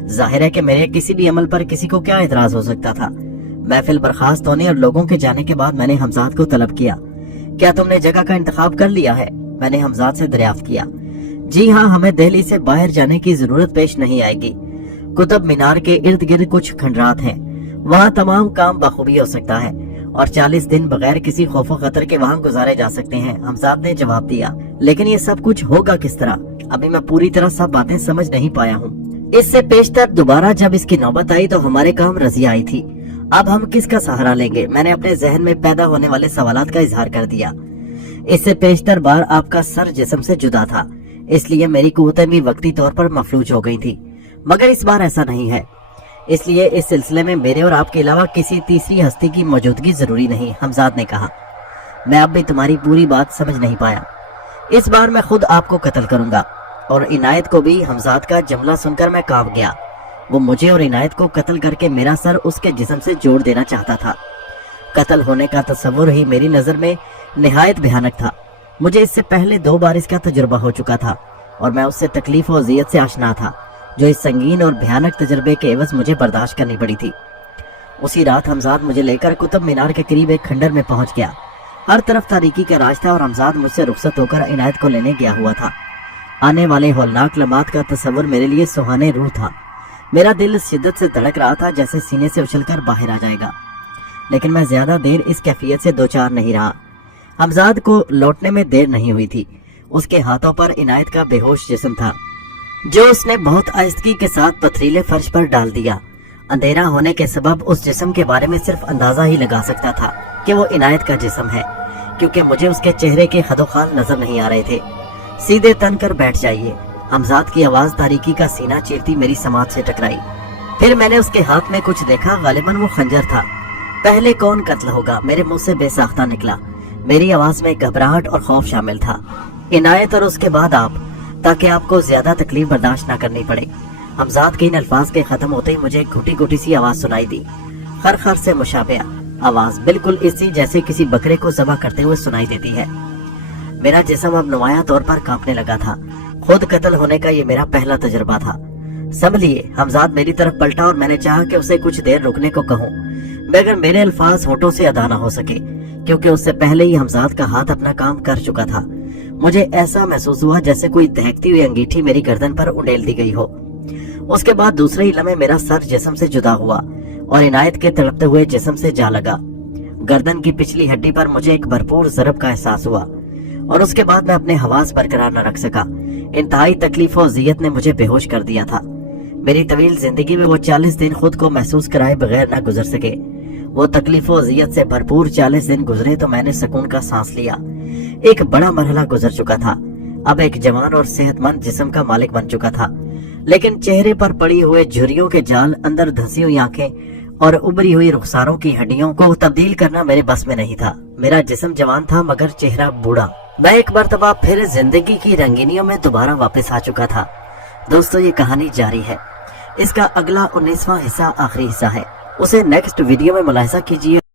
जाहिर है कि मेरे किसी भी अमल पर किसी को क्या एतराज हो सकता था। महफिल बर्खास्त होने और लोगों के जाने के बाद मैंने हमजाद को तलब किया, क्या तुमने जगह का इंतखाब कर लिया है? मैंने हमजाद से दरियाफ्त किया, जी हाँ, हमें दिल्ली से बाहर जाने की जरूरत पेश नहीं आएगी। कुतुब मीनार के इर्द गिर्द कुछ खंडरात हैं, वहाँ तमाम काम बखूबी हो सकता है और 40 दिन बगैर किसी खौफ खतर के वहाँ गुजारे जा सकते हैं। हमजाद ने जवाब दिया, लेकिन ये सब कुछ होगा किस तरह? अभी मैं पूरी तरह सब बातें समझ नहीं पाया हूँ। इससे पेशतर दोबारा जब इसकी नौबत आई तो हमारे काम रजिया आई थी। अब हम किसका सहारा लेंगे? मैंने अपने जहन में पैदा होने वाले सवालात का इजहार कर दिया। इससे पेशतर बार आपका सर जिस्म से जुदा था, इसलिए मेरी कुव्वतें भी वक्ती तौर पर मफलूज हो गई थी, मगर इस बार ऐसा नहीं है। इसलिए इस सिलसिले में मेरे और आपके अलावा किसी तीसरी हस्ती की मौजूदगी जरूरी नहीं। हमजाद ने कहा, मैं अब भी तुम्हारी पूरी बात समझ नहीं पाया। इस बार मैं खुद आपको कत्ल करूंगा। और इनायत को भी। हमजाद का जुमला सुनकर मैं कांप गया। वो मुझे और इनायत को कत्ल करके मेरा सर उसके जिस्म से जोड़ देना चाहता था। कत्ल होने का तस्वुर ही मेरी नजर में निहायत भयानक था। मुझे इससे पहले 2 बार इसका तजुर्बा हो चुका था और मैं उससे तकलीफ और अज़ियत से आशना था, जो इस संगीन और भयानक तजर्बे के एवज मुझे बर्दाश्त करनी पड़ी थी। उसी रात हमजाद मुझे लेकर कुतुब मीनार के करीब एक खंडर में पहुंच गया। हर तरफ तारीकी का राज था और हमजाद मुझसे रुखसत होकर इनायत को लेने गया हुआ था। आने वाले हौलनाक लम्हात का तस्वुर मेरे लिए सुहाने रूह था। मेरा दिल शिद्दत से धड़क रहा था, जैसे सीने से उछलकर बाहर आ जाएगा। लेकिन मैं ज्यादा देर इस कैफियत से दो चार नहीं रहा। हमजाद को लौटने में देर नहीं हुई थी। اس کے ہاتھوں پر عنایت کا بے ہوش جسم تھا جو اس نے بہت آہستگی کے ساتھ پتھریلے فرش پر ڈال دیا۔ اندھیرا ہونے کے سبب اس جسم کے بارے میں صرف اندازہ ہی لگا سکتا تھا کہ وہ عنایت کا جسم ہے، کیونکہ مجھے اس کے چہرے کے خد و خال نظر نہیں آ رہے تھے۔ سیدھے تن کر بیٹھ جائیے، حمزات کی آواز تاریکی کا سینہ چیرتی میری سماعت سے ٹکرائی۔ پھر میں نے اس کے ہاتھ میں کچھ دیکھا، غالباً وہ خنجر تھا۔ پہلے کون قتل ہوگا؟ میرے منہ سے بے ساختہ نکلا۔ میری آواز میں گھبراہٹ اور خوف شامل تھا۔ عنایت اور اس کے بعد آپ، تاکہ آپ کو زیادہ تکلیف برداشت نہ کرنی پڑے۔ حمزات کے ان الفاظ کے ختم ہوتے ہی مجھے ایک گھٹی گھٹی سی آواز سنائی دی، خرخر سے مشابہ آواز، بالکل اسی جیسے کسی بکرے کو ذبح کرتے ہوئے سنائی دیتی ہے۔ میرا جسم اب نمایاں طور پر کانپنے لگا تھا۔ خود قتل ہونے کا یہ میرا پہلا تجربہ تھا۔ سنبھلیے، حمزات میری طرف پلٹا اور میں نے چاہا کہ اسے کچھ دیر رکنے کو کہوں، مگر میرے الفاظ ہونٹوں سے ادا نہ ہو سکے، کیونکہ اس سے پہلے ہی حمزات کا ہاتھ اپنا کام کر چکا تھا۔ مجھے ایسا محسوس ہوا جیسے کوئی دہکتی ہوئی انگیٹھی میری گردن پر اڈیل دی گئی ہو۔ اس کے بعد دوسرے ہی لمحے میرا سر جسم سے جدا ہوا اور عنایت کے تڑپتے ہوئے جسم سے جا لگا۔ گردن کی پچھلی ہڈی پر مجھے ایک بھرپور ضرب کا احساس ہوا اور اس کے بعد میں اپنے حواس برقرار نہ رکھ سکا۔ انتہائی تکلیف و اذیت نے مجھے بے ہوش کر دیا تھا۔ میری طویل زندگی میں وہ 40 دن خود کو محسوس کرائے بغیر نہ گزر سکے۔ وہ تکلیف و اذیت سے بھرپور 40 دن گزرے تو میں نے سکون کا سانس لیا۔ ایک بڑا مرحلہ گزر چکا تھا۔ اب ایک جوان اور صحت مند جسم کا مالک بن چکا تھا، لیکن چہرے پر پڑی ہوئے جھریوں کے جال، اندر دھسی ہوئی آنکھیں اور ابری ہوئی رخساروں کی ہڈیوں کو تبدیل کرنا میرے بس میں نہیں تھا۔ میرا جسم جوان تھا مگر چہرہ بوڑھا۔ میں ایک مرتبہ پھر زندگی کی رنگینیوں میں دوبارہ واپس آ چکا تھا۔ دوستو، یہ کہانی جاری ہے۔ اس کا اگلا 19واں حصہ آخری حصہ ہے، اسے نیکسٹ ویڈیو میں ملاحظہ کیجیے۔